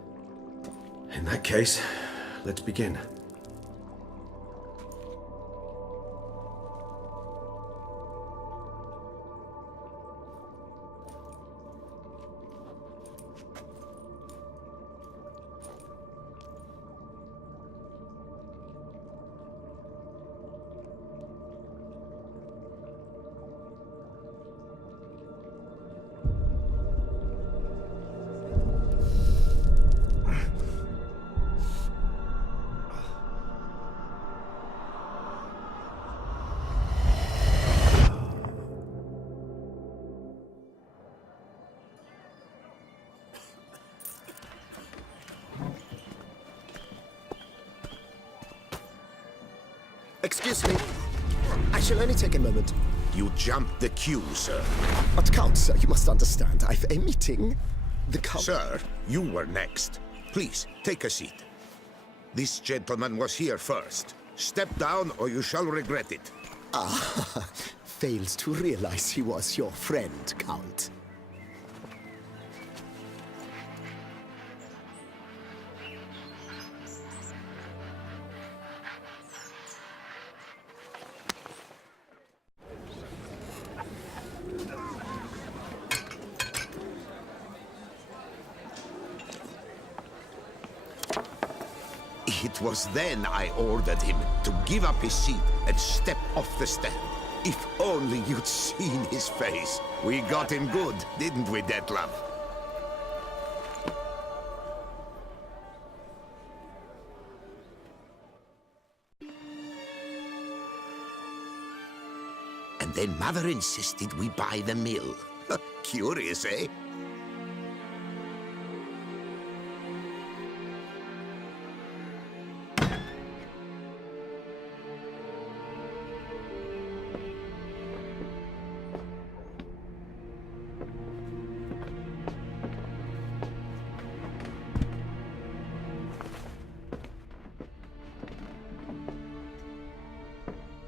In that case, let's begin. Excuse me. I shall only take a moment. You jumped the queue, sir. But Count, sir, you must understand. I've a meeting. The Count... Sir, you were next. Please, take a seat. This gentleman was here first. Step down or you shall regret it. Ah, fails to realize he was your friend, Count. It was then I ordered him to give up his seat and step off the stand. If only you'd seen his face. We got him good, didn't we, Dettlaff? And then Mother insisted we buy the mill. Curious, eh?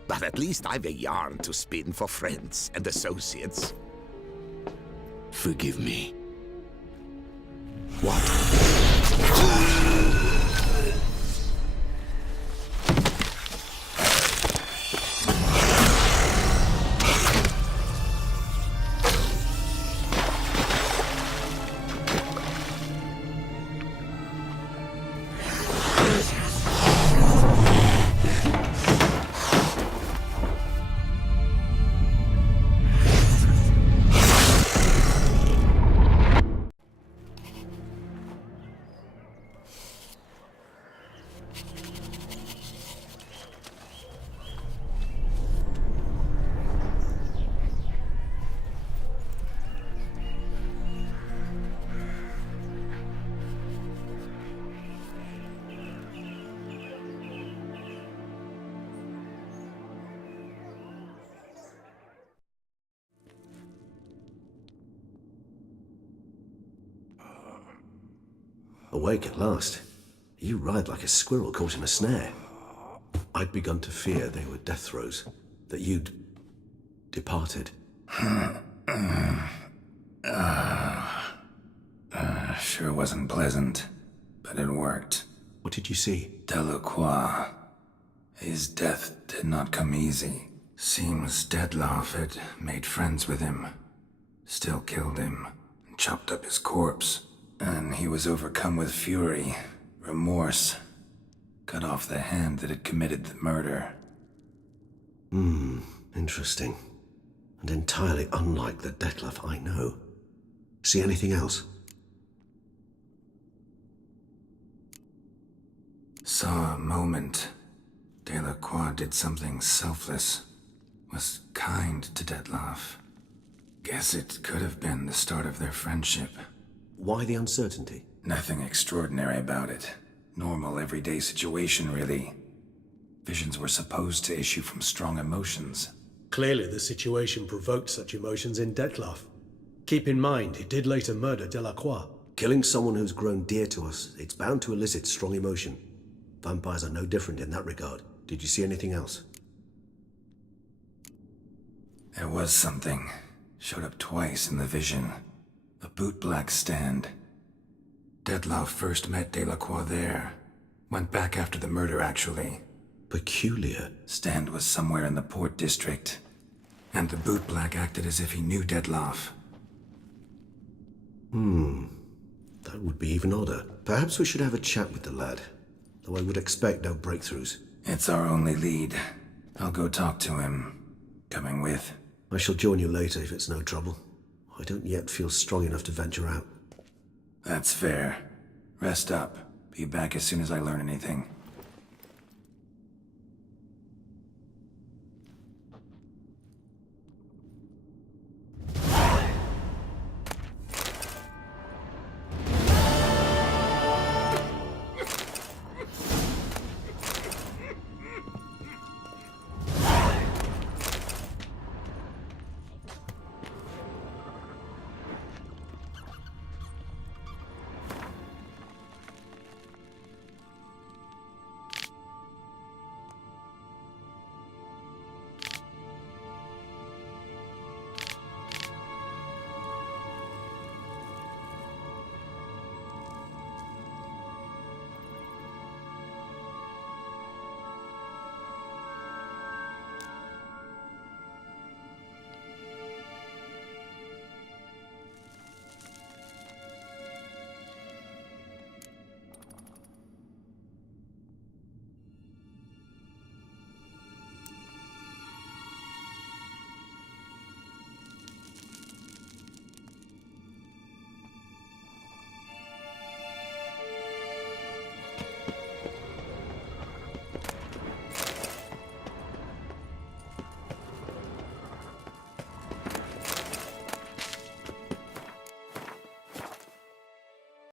But at least I've a yarn to spin for friends and associates. Forgive me. What? Awake at last. You ride like a squirrel caught in a snare. I'd begun to fear they were death throes, that you'd departed. Sure wasn't pleasant, but it worked. What did you see? Delacroix. His death did not come easy. Seems Dettlaff had made friends with him. Still killed him, and chopped up his corpse. And he was overcome with fury, remorse. cut off the hand that had committed the murder. Interesting. And entirely unlike the Detlef I know. See anything else? Saw a moment. Delacroix did something selfless. Was kind to Detlef. Guess it could have been the start of their friendship. Why the uncertainty? Nothing extraordinary about it. Normal, everyday situation, really. Visions were supposed to issue from strong emotions. Clearly the situation provoked such emotions in Detlef. Keep in mind, he did later murder Delacroix. Killing someone who's grown dear to us, it's bound to elicit strong emotion. Vampires are no different in that regard. Did you see anything else? There was something. Showed up twice in the vision. A bootblack stand. Detlef first met Delacroix there. Went back after the murder, actually. Peculiar. Stand was somewhere in the Port District. And the bootblack acted as if he knew Detlef. That would be even odder. Perhaps we should have a chat with the lad. Though I would expect no breakthroughs. It's our only lead. I'll go talk to him. Coming with? I shall join you later if it's no trouble. I don't yet feel strong enough to venture out. That's fair. Rest up. Be back as soon as I learn anything.